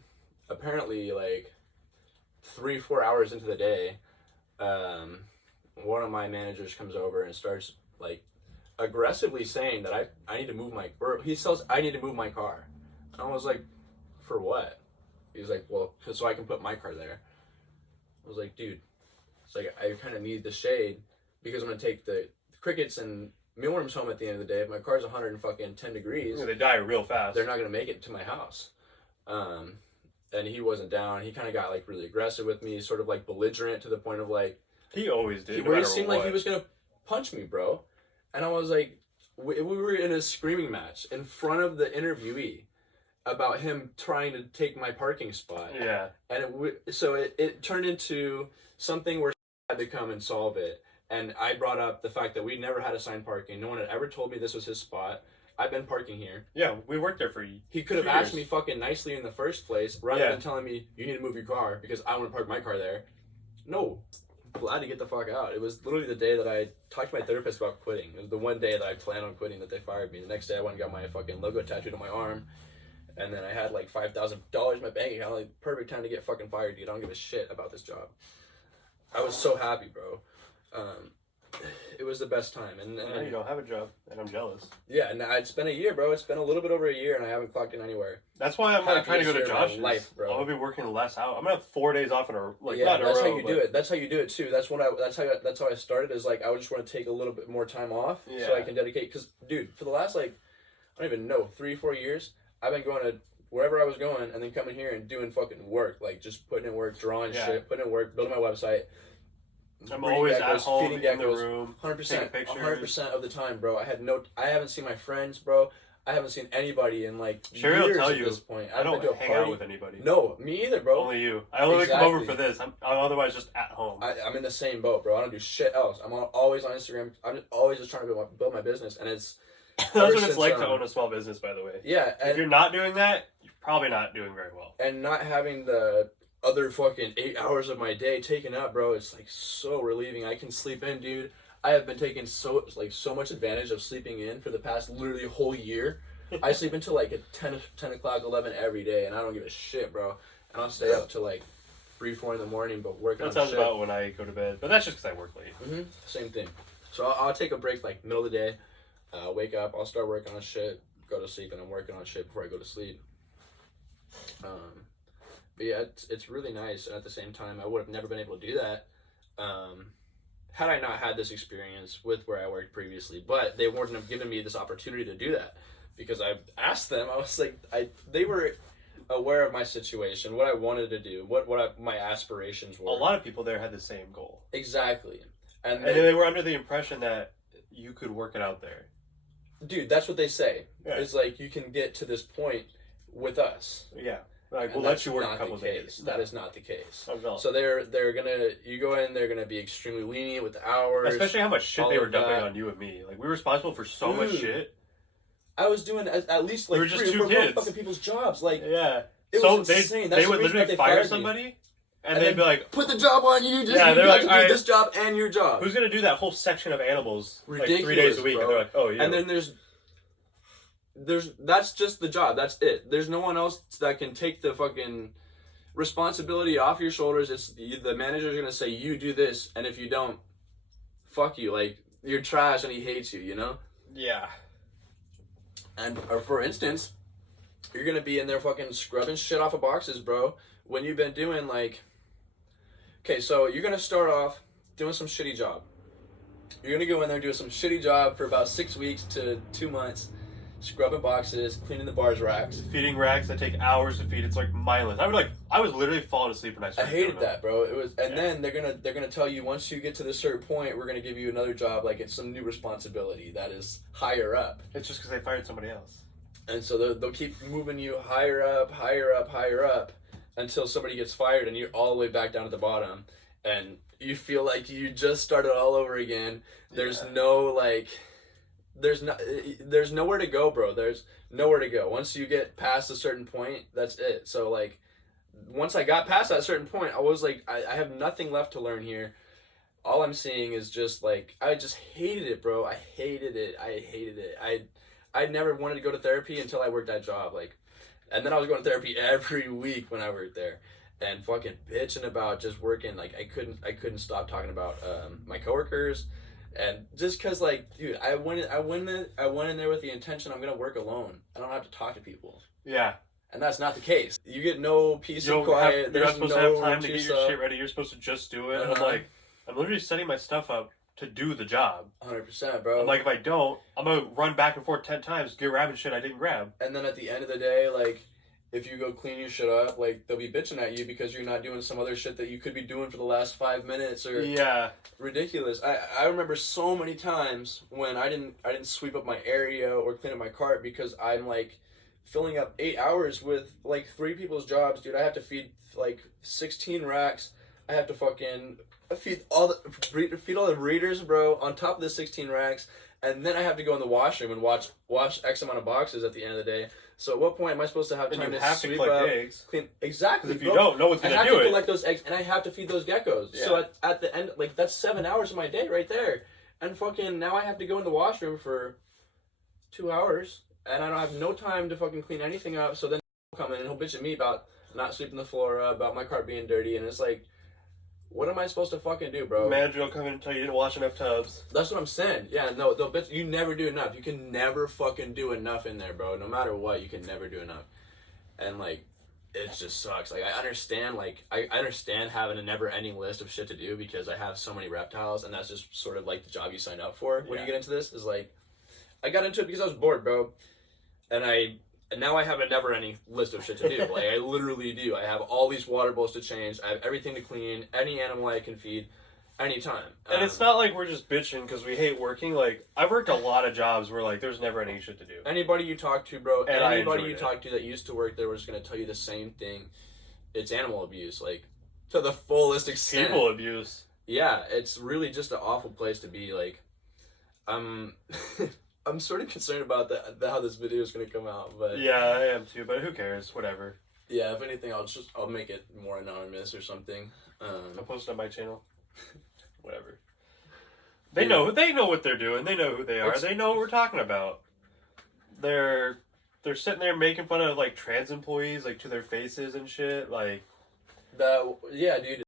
apparently like 3-4 hours into the day, one of my managers comes over and starts like aggressively saying that I need to move he says I need to move my car. And I was like, for what? He's like, well, so I can put my car there. I was like, dude, it's like I kind of need the shade because I'm gonna take the crickets and mealworms home at the end of the day. If my car's 110 degrees, Yeah, they die real fast. they're not gonna make it to my house. And he wasn't down. He kind of got like really aggressive with me, sort of like belligerent to the point of like He always did. where he seemed like he was gonna punch me, bro. And I was like, we were in a screaming match in front of the interviewee about him trying to take my parking spot. Yeah. And it turned into something where I had to come and solve it. And I brought up the fact that we never had assigned parking. No one had ever told me this was his spot. I've been parking here. Yeah, we worked there for He could have 2 asked years. me fucking nicely in the first place, rather than telling me, you need to move your car because I want to park my car there. No. Glad to get the fuck out. It was literally the day that I talked to my therapist about quitting. It was the one day that I planned on quitting that they fired me. The next day I went and got my fucking logo tattooed on my arm. And then I had like $5,000 in my bank account. Like, perfect time to get fucking fired, dude. I don't give a shit about this job. I was so happy, bro. It was the best time. And Now you don't have a job, and I'm jealous. yeah, and it's been a year, bro. It's been a little bit over a year, and I haven't clocked in anywhere. That's why I'm like, trying to go to Happiest year of my Josh's. life, bro. I'm gonna be working less out. I'm gonna have 4 days off in a like Yeah, not in a that's row, how you but- do it. That's how you do it too. That's how I started. Is like I would just want to take a little bit more time off so I Yeah. can dedicate. Because dude, for the last like I don't even know 3-4 years, I've been going to wherever I was going and then coming here and doing fucking work, like just putting in work, drawing shit, putting in work, building my website. I'm breeding always geckos, at home feeding in the geckos, room, 100%, taking pictures. 100% of the time, bro. I haven't seen my friends, bro. I haven't seen anybody in like Sherry will years tell at you, this point. I don't been to a hang party. out with anybody. No, me either, bro. Only you. I only come over Exactly. for this. I'm otherwise just at home. I'm in the same boat, bro. I don't do shit else. Always on Instagram. I'm always just trying to build my business, and it's That's ever what it's since, like to own a small business, by the way. yeah, If you're and not doing that, you're probably not doing very well. not having the other fucking 8 hours of my day taken up, bro. It's like so relieving. I can sleep in, dude. I have been taking so much advantage of sleeping in for the past literally whole year. I sleep until like at 10 o'clock, 11 every day, and I don't give a shit, bro. And I'll stay up till like 3-4 in the morning, but working That on sounds shit. about when I go to bed, but that's just because I work late. Same thing. So I'll take a break like middle of the day, wake up, I'll start working on shit, go to sleep, and I'm working on shit before I go to sleep. But yeah, it's really nice, and at the same time, I would have never been able to do that had I not had this experience with where I worked previously. But they wouldn't have given me this opportunity to do that because I asked them. I was like, they were aware of my situation, what I wanted to do, what my aspirations were. A lot of people there had the same goal. Exactly. And they were under the impression that you could work it out there. Dude, that's what they say. Yeah. It's like, you can get to this point with us. Yeah. Like, And we'll let that's you work a not couple the case. days. That is not the case. Oh, no. So they're gonna, you go in, they're gonna be extremely lenient with the hours. Especially how much shit all they were of dumping that. on you and me. Like, we were responsible for so much Dude. shit. I was doing at least like We were just 3 or 2 4 kids. fucking people's jobs. Like, Yeah. it So was insane. That's they the would reason literally that they fire fired me. somebody, and And they'd then be like, put the job on you. Yeah, You they're got like, to do "Alright, this job and your job. who's going to do that whole section of animals Ridiculous, like 3 days a week? bro. And they're like, oh, you. And then that's just the job. That's it. There's no one else that can take the fucking responsibility off your shoulders. It's the manager's gonna say, you do this, and if you don't, fuck you. Like, you're trash and he hates you, you know? Yeah. And or for instance, you're gonna be in there fucking scrubbing shit off of boxes, bro, when you've been doing like, okay, so you're gonna start off doing some shitty job. You're gonna go in there and do some shitty job for about 6 weeks to 2 months, scrubbing boxes, cleaning the bars racks. Feeding racks that take hours to feed. It's like mindless. I was literally falling asleep when I I started. hated doing that, bro. It was, and Yeah. then they're gonna tell you once you get to this certain point, we're gonna give you another job, like it's some new responsibility that is higher up. It's just because they fired somebody else. And so they'll keep moving you higher up, higher up, higher up, until somebody gets fired and you're all the way back down to the bottom. and you feel like you just started all over again. There's Yeah. no like, there's nowhere to go, bro. There's nowhere to go. Once you get past a certain point, that's it. So like, once I got past that certain point, I was like, I have nothing left to learn here. All I'm seeing is just like, I just hated it, bro. I hated it. I never wanted to go to therapy until I worked that job. Like, and then I was going to therapy every week when I worked there, and fucking bitching about just working. Like, I couldn't stop talking about my coworkers, and just cause like, dude, I went in there with the intention I'm gonna work alone. I don't have to talk to people. Yeah. And that's not the case. You get no peace You and quiet. you're not supposed to have time to get your yourself. shit ready. You're supposed to just do it. And I'm Uh-huh. like, I'm literally setting my stuff up to do the job. 100%, bro. I'm like, if I don't, I'm gonna run back and forth 10 times, grabbing shit I didn't grab. And then at the end of the day, like, if you go clean your shit up, like, they'll be bitching at you because you're not doing some other shit that you could be doing for the last 5 minutes or Yeah. ridiculous. I remember so many times when I didn't sweep up my area or clean up my cart because I'm like filling up 8 hours with like 3 people's jobs, dude. I have to feed like 16 racks. I have to fucking feed all the breeders, bro, on top of the 16 racks, and then I have to go in the washroom and wash X amount of boxes at the end of the day. So at what point am I supposed to have And time you to have to sweep collect up, eggs. clean? Exactly. Because if you bro. don't, no one's I gonna have do to it. collect those eggs, and I have to feed those geckos. Yeah. So at the end, like, that's 7 hours of my day right there. And fucking now I have to go in the washroom for 2 hours, and I don't have no time to fucking clean anything up. So then he'll come in and he'll bitch at me about not sweeping the floor, about my cart being dirty, and it's like, what am I supposed to fucking do, bro? Manager will come in and tell you you didn't wash enough tubs. That's what I'm saying. Yeah, no, they'll bitch. You never do enough. You can never fucking do enough in there, bro. No matter what, you can never do enough. And like, it just sucks. Like, I understand having a never-ending list of shit to do because I have so many reptiles, and that's just sort of like the job you sign up for when you get into this. Is like, I got into it because I was bored, bro, and now I have a never-ending list of shit to do. Like, I literally do. I have all these water bowls to change. I have everything to clean. Any animal I can feed, anytime. And it's not like we're just bitching because we hate working. Like, I've worked a lot of jobs where, like, there's never any shit to do. Anybody you talk to, bro, And I anybody enjoyed you it. talk to that used to work there was going to tell you the same thing. It's animal abuse, like, to the fullest extent. People abuse. Yeah, it's really just an awful place to be. Like, I'm sort of concerned about how this video is going to come out, but Yeah, I am too, but who cares? Whatever. yeah, if anything, I'll make it more anonymous or something. I'll post it on my channel. Whatever. They know what they're doing. They know who they are. They know what we're talking about. They're sitting there making fun of like trans employees like to their faces and shit. Like Yeah, dude,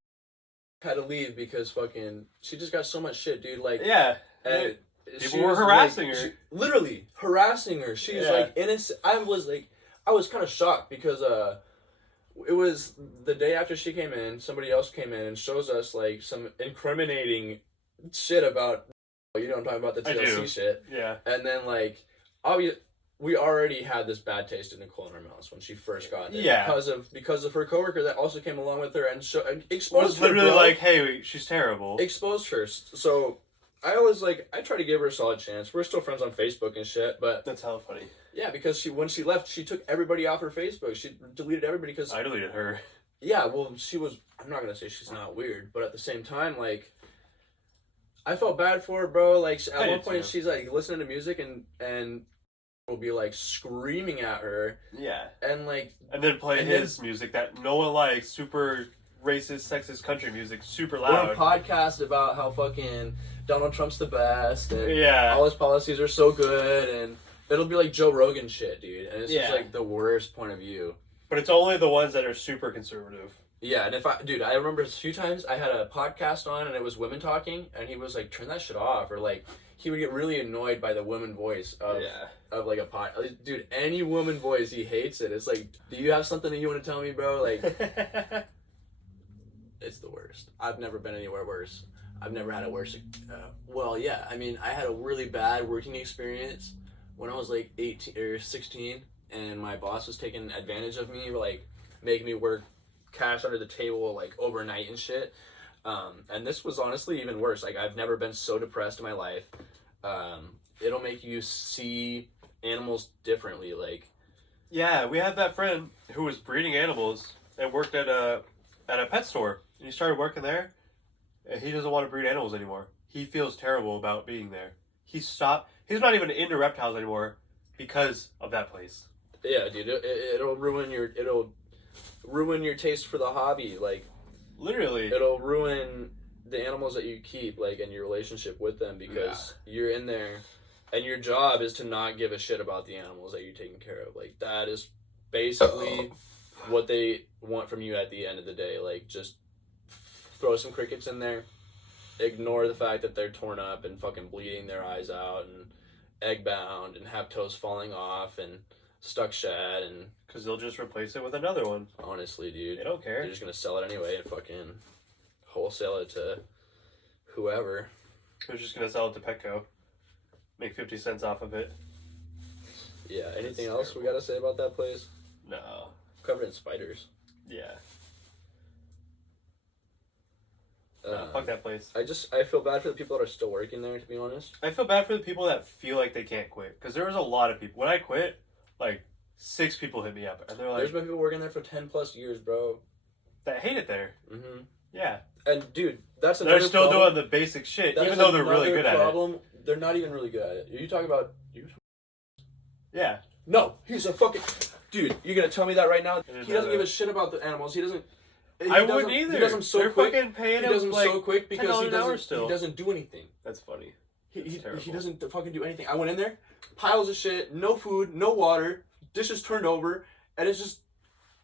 had to leave because fucking she just got so much shit, dude. Like, yeah, and people she were was, harassing like, her. Literally harassing her. She's Yeah. like innocent. I was kind of shocked because it was the day after she came in. Somebody else came in and shows us like some incriminating shit about, you know what I'm talking about, the I do. TLC shit. Yeah, And then like we already had this bad taste in Nicole in our mouths when she first got there. Yeah. Because of her coworker that also came along with her and it exposed was her. literally Bro. like, hey, she's terrible. Exposed her. So I try to give her a solid chance. We're still friends on Facebook and shit, but That's hella funny. yeah, because when she left, she took everybody off her Facebook. She deleted everybody because I deleted her. yeah, well, she was. I'm not gonna say she's not weird, but at the same time, like, I felt bad for her, bro. Like, I at one did point, too. she's like listening to music and will be like screaming at her Yeah, and like and then play And his music that no one likes, super racist, sexist country music, super or a loud. podcast about how fucking Donald Trump's the best and Yeah. all his policies are so good, and it'll be like Joe Rogan shit, dude. And it's just Yeah. like the worst point of view. But it's only the ones that are super conservative. Yeah, and I remember a few times I had a podcast on and it was women talking, and he was like, turn that shit off, or like, he would get really annoyed by the women voice of like a pod. Dude, any woman voice, he hates it. It's like, do you have something that you want to tell me, bro? Like, it's the worst. I've never been anywhere worse. I've never had a worse. Well, yeah, I mean, I had a really bad working experience when I was like 18 or 16, and my boss was taking advantage of me, like making me work cash under the table like overnight and shit. And this was honestly even worse. Like, I've never been so depressed in my life. It'll make you see animals differently. Like, Yeah, we had that friend who was breeding animals and worked at a pet store. And he started working there, and he doesn't want to breed animals anymore. He feels terrible about being there. He's not even into reptiles anymore because of that place. Yeah, dude, it'll ruin your taste for the hobby. Like, literally, it'll ruin the animals that you keep, like, and your relationship with them, because you're in there, and your job is to not give a shit about the animals that you're taking care of. Like, that is basically what they want from you at the end of the day. Like, just throw some crickets in there, ignore the fact that they're torn up and fucking bleeding their eyes out and egg bound and have toes falling off and stuck shad, and because they'll just replace it with another one. Honestly, dude, they don't care. They're just gonna sell it anyway and fucking wholesale it to whoever. Who's just gonna sell it to Petco, make 50 cents off of it. Yeah. Anything else we gotta say about that place? No. Covered in spiders. Yeah. Fuck that place. I feel bad for the people that are still working there, to be honest. I feel bad for the people that feel like they can't quit, because there was a lot of people. When I quit, like 6 people hit me up, and they're like, "There's been people working there for 10+ years, bro, that hate it there." Mm-hmm. Yeah. And dude, that's they're still doing the basic shit, even though they're really good at it. They're not even really good at it. You talking about? Yeah. No, he's a fucking dude. You're gonna tell me that right now? He doesn't give a shit about the animals. He doesn't. I wouldn't either. He does them so they're quick. Fucking paying he does them like so quick because he still. doesn't do anything. That's funny. He doesn't fucking do anything. I went in there, piles of shit, no food, no water, dishes turned over, and it's just,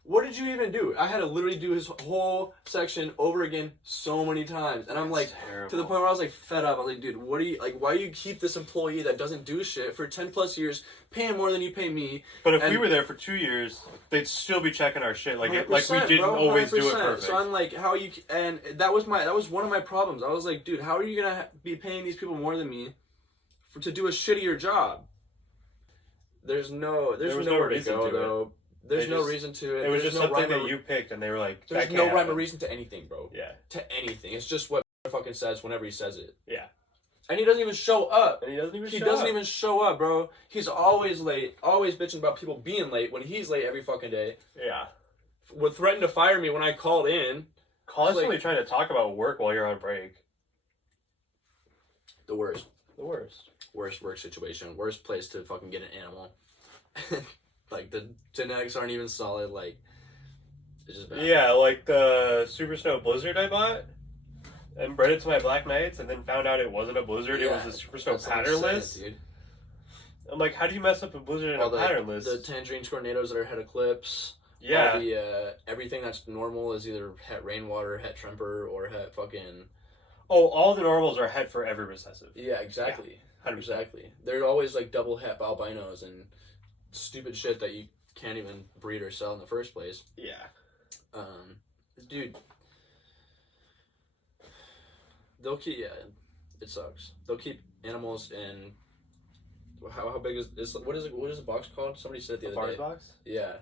what did you even do? I had to literally do his whole section over again so many times, and I'm like, terrible. To the point where I was like fed up. I was like, dude, what do you like? Why do you keep this employee that doesn't do shit for 10+ years, paying more than you pay me? But if we were there for 2 years, they'd still be checking our shit, like we didn't bro, always do it perfect. So I'm like, how you? And that was one of my problems. I was like, dude, how are you gonna be paying these people more than me to do a shittier job? There's nowhere to go though. There's no reason to it. It was just something that you picked, and they were like, there's no rhyme or reason to anything, bro. Yeah. To anything. It's just what fucking says whenever he says it. Yeah. And he doesn't even show up. He doesn't even show up, bro. He's always late, always bitching about people being late when he's late every fucking day. Yeah. Would threaten to fire me when I called in. Constantly trying to talk about work while you're on break. The worst. Worst Work situation. Worst place to fucking get an animal. Like, the genetics aren't even solid. Like, it's just bad. Yeah, like the Super Snow Blizzard I bought and bred it to my Black Knights, and then found out it wasn't a Blizzard, it was a Super Snow patternless. Dude. I'm like, how do you mess up a Blizzard and a patternless? The Tangerine Tornadoes that are het eclipse. Yeah. All the, everything that's normal is either het rainwater, het tremper, or het fucking... Oh, all the normals are het for every recessive. Yeah, exactly. Yeah, 100%. Exactly. They're always like double het albinos and stupid shit that you can't even breed or sell in the first place. Yeah. Dude, they'll keep, it sucks. They'll keep animals in, how big is this? What is the box called? Somebody said it the other day. Box? Yeah.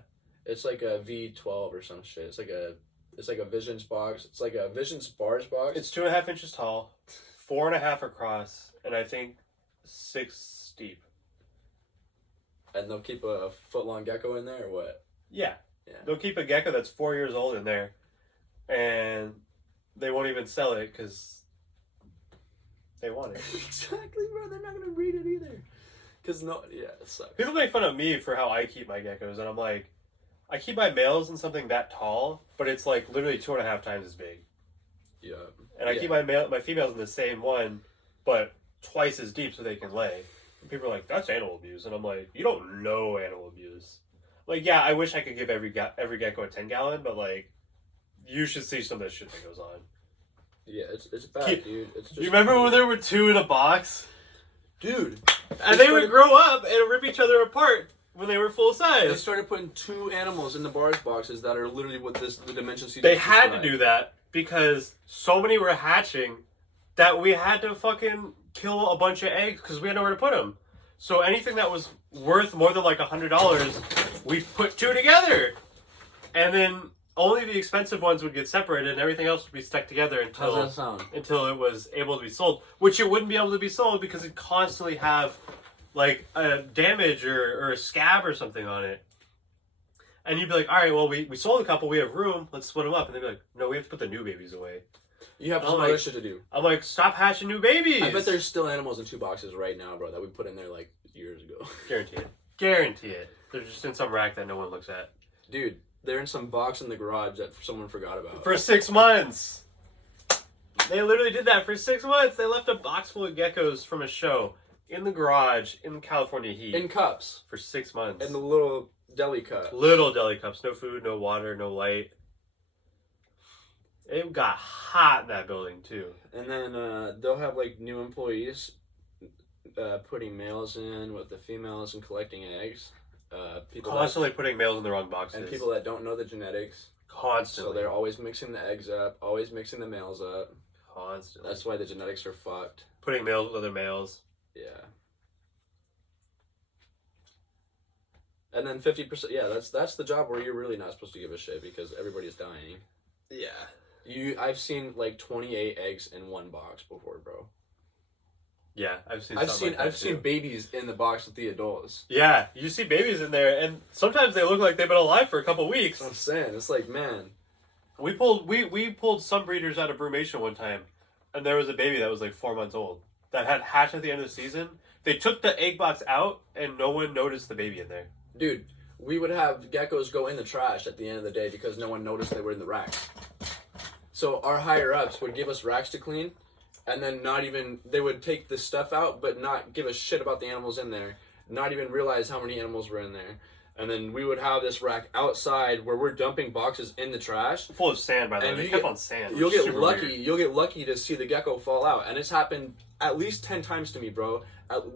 It's like a V12 or some shit. It's like a Visions box. It's like a Visions bars box. It's 2.5 inches tall, 4.5 across, and I think 6 deep. And they'll keep a foot-long gecko in there, or what? Yeah. Yeah. They'll keep a gecko that's 4 years old in there, and they won't even sell it because they want it. Exactly, bro. They're not going to breed it either. Because, it sucks. People make fun of me for how I keep my geckos, and I'm like, I keep my males in something that tall, but it's like literally 2.5 times as big. Yeah. And I keep my females in the same one, but twice as deep so they can lay. And people are like, that's animal abuse. And I'm like, you don't know animal abuse. Like, yeah, I wish I could give every gecko a 10-gallon, but like, you should see some of the shit that goes on. Yeah, it's bad, dude. It's just, you remember when there were 2 in a box? Dude. And they would grow up and rip each other apart when they were full size. They started putting 2 animals in the bars boxes that are literally what the dimensions. They had to do that because so many were hatching that we had to fucking kill a bunch of eggs because we had nowhere to put them. So anything that was worth more than like $100, we put 2 together, and then only the expensive ones would get separated, and everything else would be stuck together until it was able to be sold. Which it wouldn't be able to be sold because it constantly have like a damage or a scab or something on it. And you'd be like, all right, well, we sold a couple, we have room, let's split them up. And they'd be like, no, we have to put the new babies away. You have I'm some like- other shit to do. I'm like, stop hatching new babies. I bet there's still animals in 2 boxes right now, bro, that we put in there like years ago. Guarantee it. Guarantee it. They're just in some rack that no one looks at. Dude, they're in some box in the garage that someone forgot about. For 6 months. They literally did that for 6 months. They left a box full of geckos from a show in the garage in California heat. In cups. For 6 months. In the little deli cup. Little deli cups. No food, no water, no light. It got hot in that building, too. And then they'll have like new employees putting males in with the females and collecting eggs. People Constantly putting males in the wrong boxes. and people that don't know the genetics. Constantly. So they're always mixing the eggs up, always mixing the males up. Constantly. That's why the genetics are fucked. Putting males with other males. Yeah. And then 50%, yeah, that's the job where you're really not supposed to give a shit because everybody's dying. Yeah. I've seen like 28 eggs in one box before, bro. Yeah, I've seen I've seen babies in the box with the adults. Yeah, you see babies in there, and sometimes they look like they've been alive for a couple weeks. That's what I'm saying. It's like, man. We pulled some breeders out of brumation one time, and there was a baby that was like 4 months old that had hatched at the end of the season. They took the egg box out, and no one noticed the baby in there. Dude, we would have geckos go in the trash at the end of the day because no one noticed they were in the racks. So our higher ups would give us racks to clean, and then they would take the stuff out, but not give a shit about the animals in there, not even realize how many animals were in there. And then we would have this rack outside where we're dumping boxes in the trash. Full of sand, by the way. And They you kept get- on sand. You'll which is get super lucky. weird. You'll get lucky to see the gecko fall out, and it's happened at least 10 times to me, bro.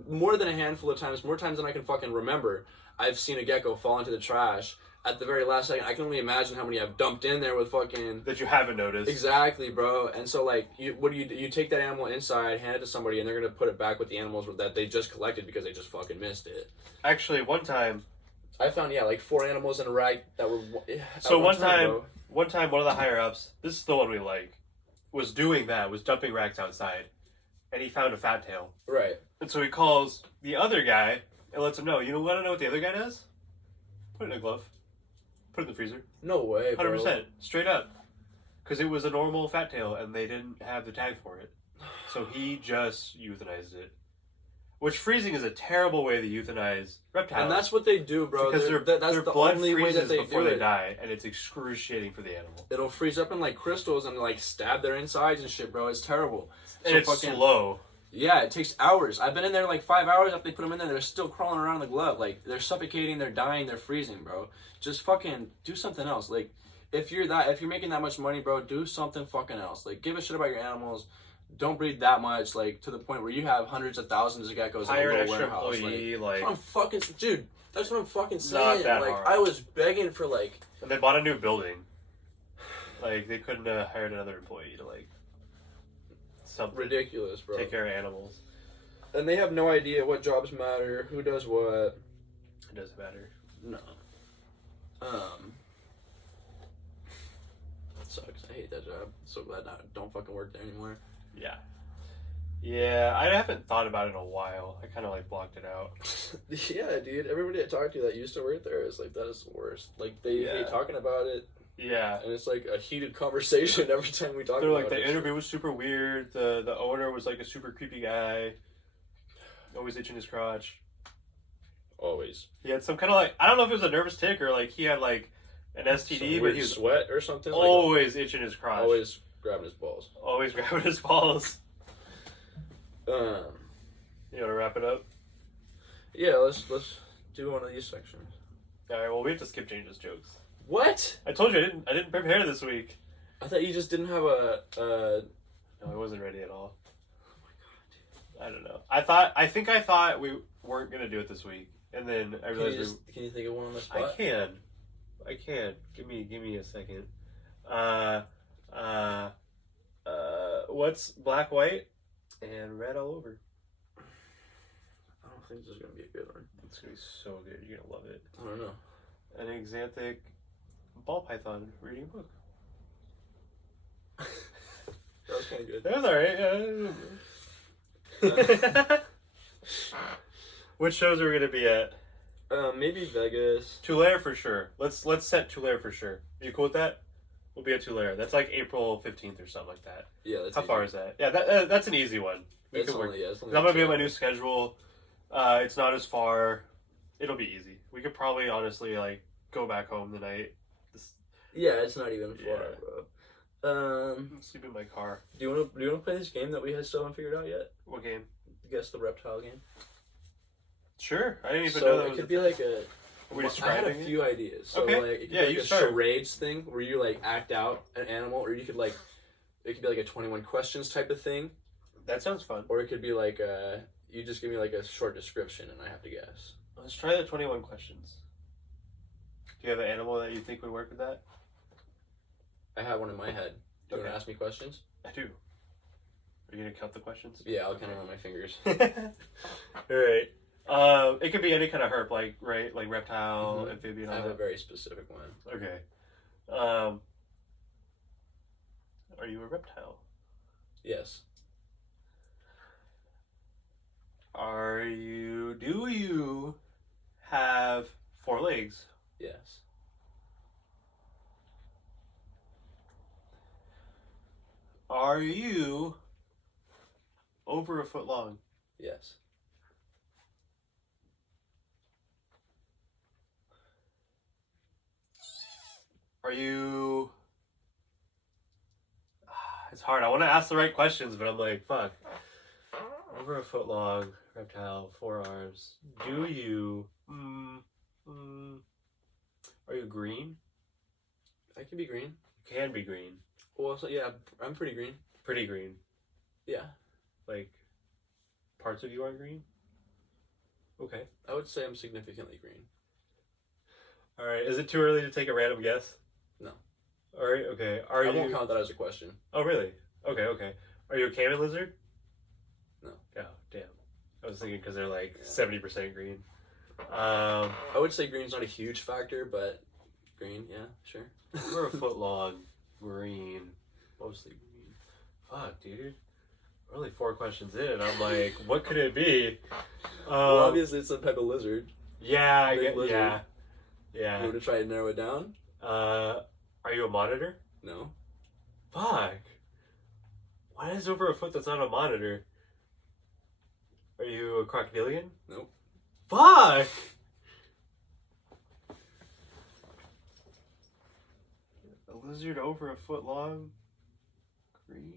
More than a handful of times, more times than I can fucking remember. I've seen a gecko fall into the trash at the very last second. I can only imagine how many I've dumped in there with fucking. That you haven't noticed. Exactly, bro. And so, like, what do? You take that animal inside, hand it to somebody, and they're gonna put it back with the animals that they just collected because they just fucking missed it. Actually, one time. I found like 4 animals in a rack that were. So one bro. time, one of the higher ups, this is the one we like, was doing that, was dumping racks outside, and he found a fat tail. Right. And so he calls the other guy and lets him know. You want to know what the other guy does? Put it in a glove. Put it in the freezer. No way, bro. 100%. Straight up. Because it was a normal fat tail and they didn't have the tag for it. So he just euthanized it. Which freezing is a terrible way to euthanize reptiles. And that's what they do, bro. because that's their the blood only way freezes that they before do they it. die, and it's excruciating for the animal. It'll freeze up in like crystals and like stab their insides and shit, bro. It's terrible. And So it's fucking- slow. Yeah, it takes hours. I've been in there like 5 hours after they put them in there. They're still crawling around the glove. Like, they're suffocating, they're dying, they're freezing, bro. Just fucking do something else. Like, if you're making that much money, bro, do something fucking else. Like, give a shit about your animals. Don't breed that much, like, to the point where you have hundreds of thousands of geckos Hire in a an little extra warehouse. employee, That's what I'm fucking, dude. That's what I'm fucking saying. Not that like, hard. I was begging for like. And they bought a new building. Like, they couldn't have hired another employee to, like, something. Ridiculous, bro. Take care of animals. And they have no idea what jobs matter, who does what. It doesn't matter. No. That sucks. I hate that job. So glad I don't fucking work there anymore. Yeah. Yeah, I haven't thought about it in a while. I kind of, like, blocked it out. Yeah, dude. Everybody I talk to that used to work there is like, that is the worst. Like, they hate talking about it, Yeah. and it's like a heated conversation every time we talk They're about like, the it. interview was super weird. The owner was, like, a super creepy guy. Always itching his crotch. Always. He had some kind of, like, I don't know if it was a nervous tick or, like, he had, like, an STD, but he was sweat or something. always itching his crotch. Always grabbing his balls. Always grabbing his balls. Um. You want to wrap it up? Yeah, let's do one of these sections. All right. Well, we have to skip James's jokes. What? I told you I didn't prepare this week. I thought you just didn't have a. No, I wasn't ready at all. Oh my god, dude. I don't know. I think I thought we weren't gonna do it this week, and then I realized Can you think of one on the spot? I can. Give me a second. What's black, white, and red all over? I don't think this is gonna be a good one. It's gonna be so good. You're gonna love it. I don't know. An exanthic ball python reading a book. That was kind of good. That was alright. Which shows are we gonna be at? Maybe Vegas. Tulare for sure. Let's set Tulare for sure. Are you cool with that? will be a two-layer. That's like April 15th or something like that. Yeah, that's How easy. far is that? Yeah, that's an easy one. We It's can work. only, yeah, it's only I'm gonna like be on my 2 new schedule. It's not as far. It'll be easy. We could probably honestly like go back home tonight. Yeah, it's not even far, Yeah. bro. Sleep in my car. Do you want to play this game that we still haven't figured out yet? What game? Guess the reptile game. Sure. I didn't even So know that it was. could be like a. Are we I had describing a it? few ideas. So Okay. like it could Yeah, be like you a start. charades thing where you like act out an animal, or you could like it could be like a 21 questions type of thing, That sounds fun. or it could be like you just give me like a short description and I have to guess. Let's try the 21 questions. Do you have an animal that you think would work with that? I have one in my head. Do you want Okay. to ask me questions? I do. Are you gonna count the questions? Yeah, I'll count them on my fingers. All right. It could be any kind of herp, like like reptile, Mhm. amphibian. I All have a that. very specific one. Okay. Are you a reptile? Yes. Do you have 4 legs? Yes. Are you over a foot long? Yes. Are you... It's hard. I want to ask the right questions, but I'm like, fuck. Over a foot long, reptile, 4 arms. Do you... Are you green? I could be green. You can be green. Well, so yeah, I'm pretty green. Pretty green. Yeah. Like, parts of you are green? Okay. I would say I'm significantly green. Alright, is it too early to take a random guess? No. Alright, okay. I won't count that as a question. Oh, really? Okay. Are you a caiman lizard? No. Oh, damn. I was thinking because they're like Yeah. 70% green. I would say green's not a huge factor, but green, yeah, sure. We're a foot long, green, mostly green. Fuck, dude. We're only 4 questions in, and I'm like, what could it be? Well, obviously it's some type of lizard. Yeah, I Big get. lizard. Yeah. You want to try to narrow it down? Are you a monitor? No. Fuck. What is over a foot that's not a monitor? Are you a crocodilian? Nope. Fuck! A lizard over a foot long? Green?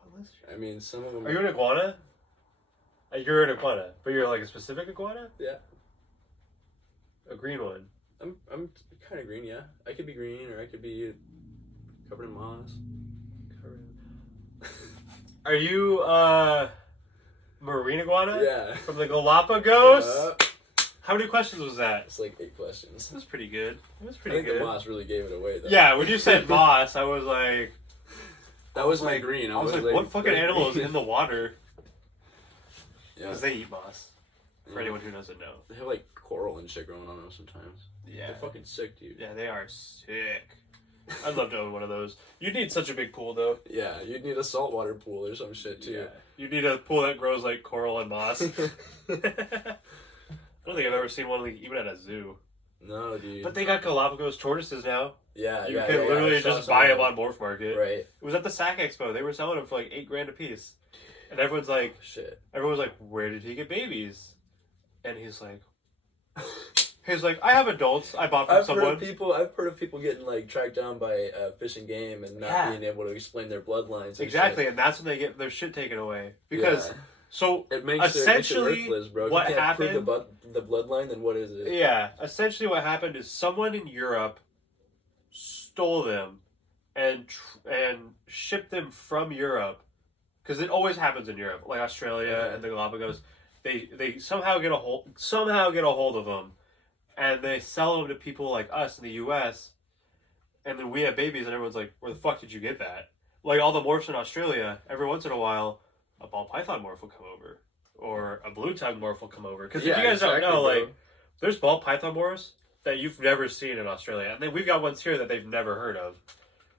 What lizard? I mean, some of them. Are you an iguana? You're an iguana, but you're like a specific iguana? Yeah. A green one. I'm kind of green, yeah. I could be green, or I could be covered in moss. Are you marine iguana? Yeah. From the Galapagos? Yeah. How many questions was that? It's like 8 questions. It was pretty good. It was I pretty think good. the moss really gave it away, though. Yeah, when you said moss, I was like... That was my green. I was like, what fucking very animal is green. in the water? Yeah. Because they eat moss. For Yeah. anyone who doesn't know. They have like coral and shit growing on them sometimes. Yeah. They're fucking sick, dude. Yeah, they are sick. I'd love to own one of those. You'd need such a big pool, though. Yeah, you'd need a saltwater pool or some shit, too. Yeah. You need a pool that grows like coral and moss. I don't think I've ever seen one like, even at a zoo. No, dude. But they got Galapagos tortoises now. yeah, You yeah, can yeah, literally I saw just some buy of them on Morph Market. Right. It was at the SAC Expo. They were selling them for like $8,000 a piece. And everyone's like, Shit. where did he get babies? And he's like, I have adults I bought from I've someone. heard of people getting like tracked down by Fish and Game and not Yeah. being able to explain their bloodlines. And Exactly, shit. and that's when they get their shit taken away. Because, Yeah. so, It makes essentially, it worthless, bro. If what you can't prove happened... the bloodline, then what is it? Yeah, essentially what happened is someone in Europe stole them and shipped them from Europe, because it always happens in Europe, like Australia and the Galapagos. They somehow get a hold of them, and they sell them to people like us in the U.S. And then we have babies, and everyone's like, "Where the fuck did you get that?" Like all the morphs in Australia, every once in a while, a ball python morph will come over, or a blue tongue morph will come over. Because if you guys don't know, bro. like, there's ball python morphs that you've never seen in Australia, and then we've got ones here that they've never heard of,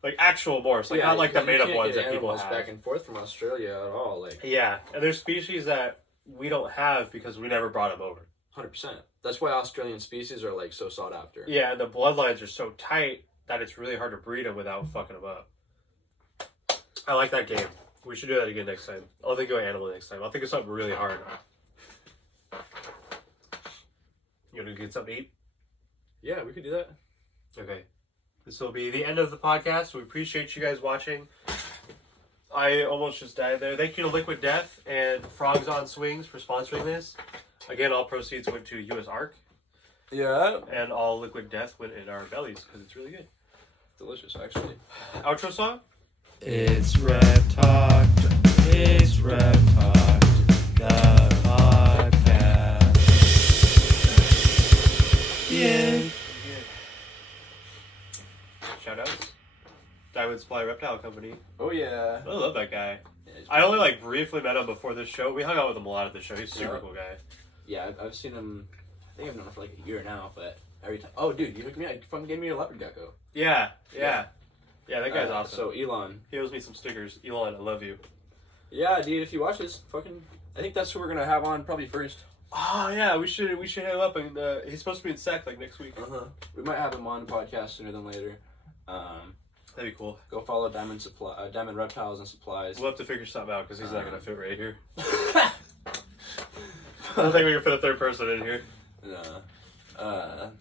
like actual morphs, like not like the made up ones that people have. Back and forth from Australia at all, like Yeah, and there's species that we don't have because we never brought them over. 100%. That's why Australian species are like so sought after. Yeah, and the bloodlines are so tight that it's really hard to breed them without fucking them up. I like that game. We should do that again next time. I'll think of an animal next time. I'll think of something really hard. You want to get something to eat? Yeah, we could do that. Okay. This will be the end of the podcast. We appreciate you guys watching. I almost just died there. Thank you to Liquid Death and Frogs on Swings for sponsoring this. Again, all proceeds went to US Ark. Yeah. And all Liquid Death went in our bellies because it's really good. Delicious, actually. Outro song? It's RepTalk. It's RepTalk. The podcast. Yeah. Shoutouts. Diamond Supply Reptile Company. Oh, yeah. I love that guy. Yeah, I only like briefly met him before this show. We hung out with him a lot at the show. He's a super cool guy. Yeah, I've seen him. I think I've known him for like a year now, but every time. Oh, dude, you hooked me up. You fucking gave me a leopard gecko. Yeah, that guy's awesome. So, Elon. He owes me some stickers. Elon, I love you. Yeah, dude, if you watch this, fucking. I think that's who we're gonna have on probably first. Oh, yeah, we should hit him up. And he's supposed to be in SEC like next week. We might have him on the podcast sooner than later. That'd be cool. Go follow Diamond Reptiles and Supplies. We'll have to figure something out because he's not going to fit right here. I don't think we can fit a third person in here. No.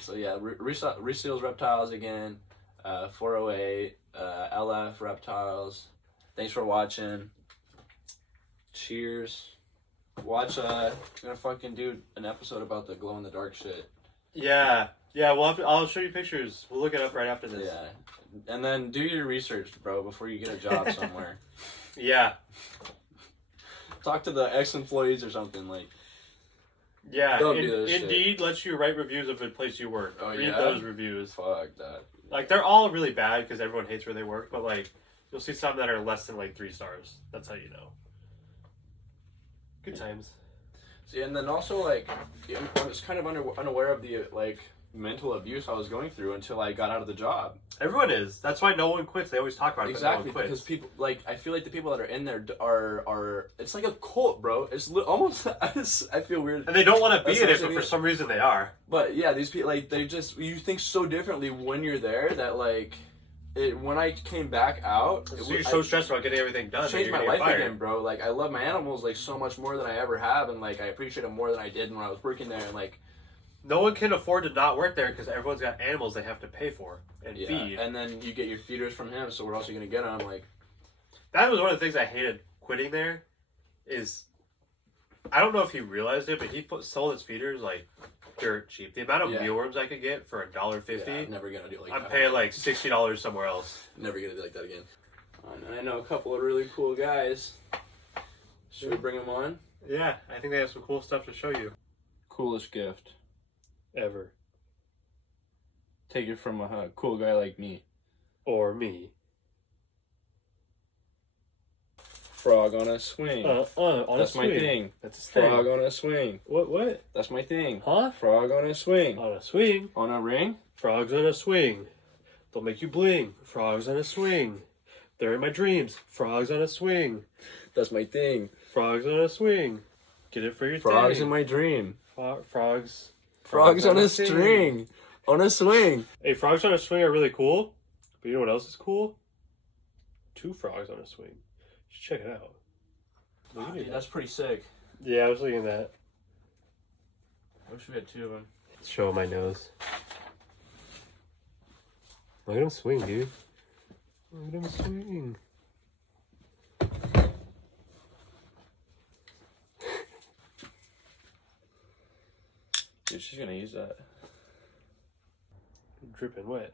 So yeah, Reseals Reptiles again. 408 LF Reptiles. Thanks for watching. Cheers. Watch. Gonna fucking do an episode about the glow in the dark shit. Yeah. I'll show you pictures. We'll look it up right after this. Yeah. And then do your research, bro, before you get a job somewhere. Yeah. Talk to the ex-employees or something like. Yeah. Don't do this Indeed lets you write reviews of the place you work. Oh, Read yeah? those reviews. Fuck that. Like, they're all really bad because everyone hates where they work, but like, you'll see some that are less than like 3 stars. That's how you know. Good times. See, and then also like, I was kind of unaware of the like mental abuse I was going through until I got out of the job. Everyone is. That's why no one quits. They always talk about it. Exactly, but no one because quits. people like I feel like the people that are in there are it's like a cult, bro. It's almost I feel weird, And they don't want to be That's in it, what I but mean. for some reason they are. but yeah, these people like they just you think so differently when you're there that like when I came back out, So you're so stressed about getting everything done. changed my that you're life gonna get fired. again, bro. Like I love my animals like so much more than I ever have, and like I appreciate them more than I did when I was working there, and like. No one can afford to not work there because everyone's got animals they have to pay for and feed. And then you get your feeders from him, so we're also gonna get them. Like That was one of the things I hated quitting there. Is I don't know if he realized it, but he sold his feeders like dirt cheap. The amount of mealworms I could get for $1.50, I'm never gonna do like I'm that. paying like $60 somewhere else. Never gonna do like that again. And I know a couple of really cool guys. Should we bring them on? Yeah, I think they have some cool stuff to show you. Coolest gift Ever. take it from a cool guy like me. Or me. Frog on a swing. On That's a my swing. thing. That's his thing. Frog on a swing. What? That's my thing. Huh? Frog on a swing. On a swing. On a ring. Frogs on a swing. They'll make you bling. Frogs on a swing. They're in my dreams. Frogs on a swing. That's my thing. Frogs on a swing. Get it for your Frogs thing. in my dream. Frogs. Frogs on a string. On a swing. Hey, frogs on a swing are really cool. But you know what else is cool? 2 frogs on a swing. You should check it out. Look at Dude, that. that's pretty sick. Yeah, I was looking at that. I wish we had 2 of them. Let's show my nose. Look at him swing, dude. Look at him swing. Dude, she's gonna use that. Dripping wet.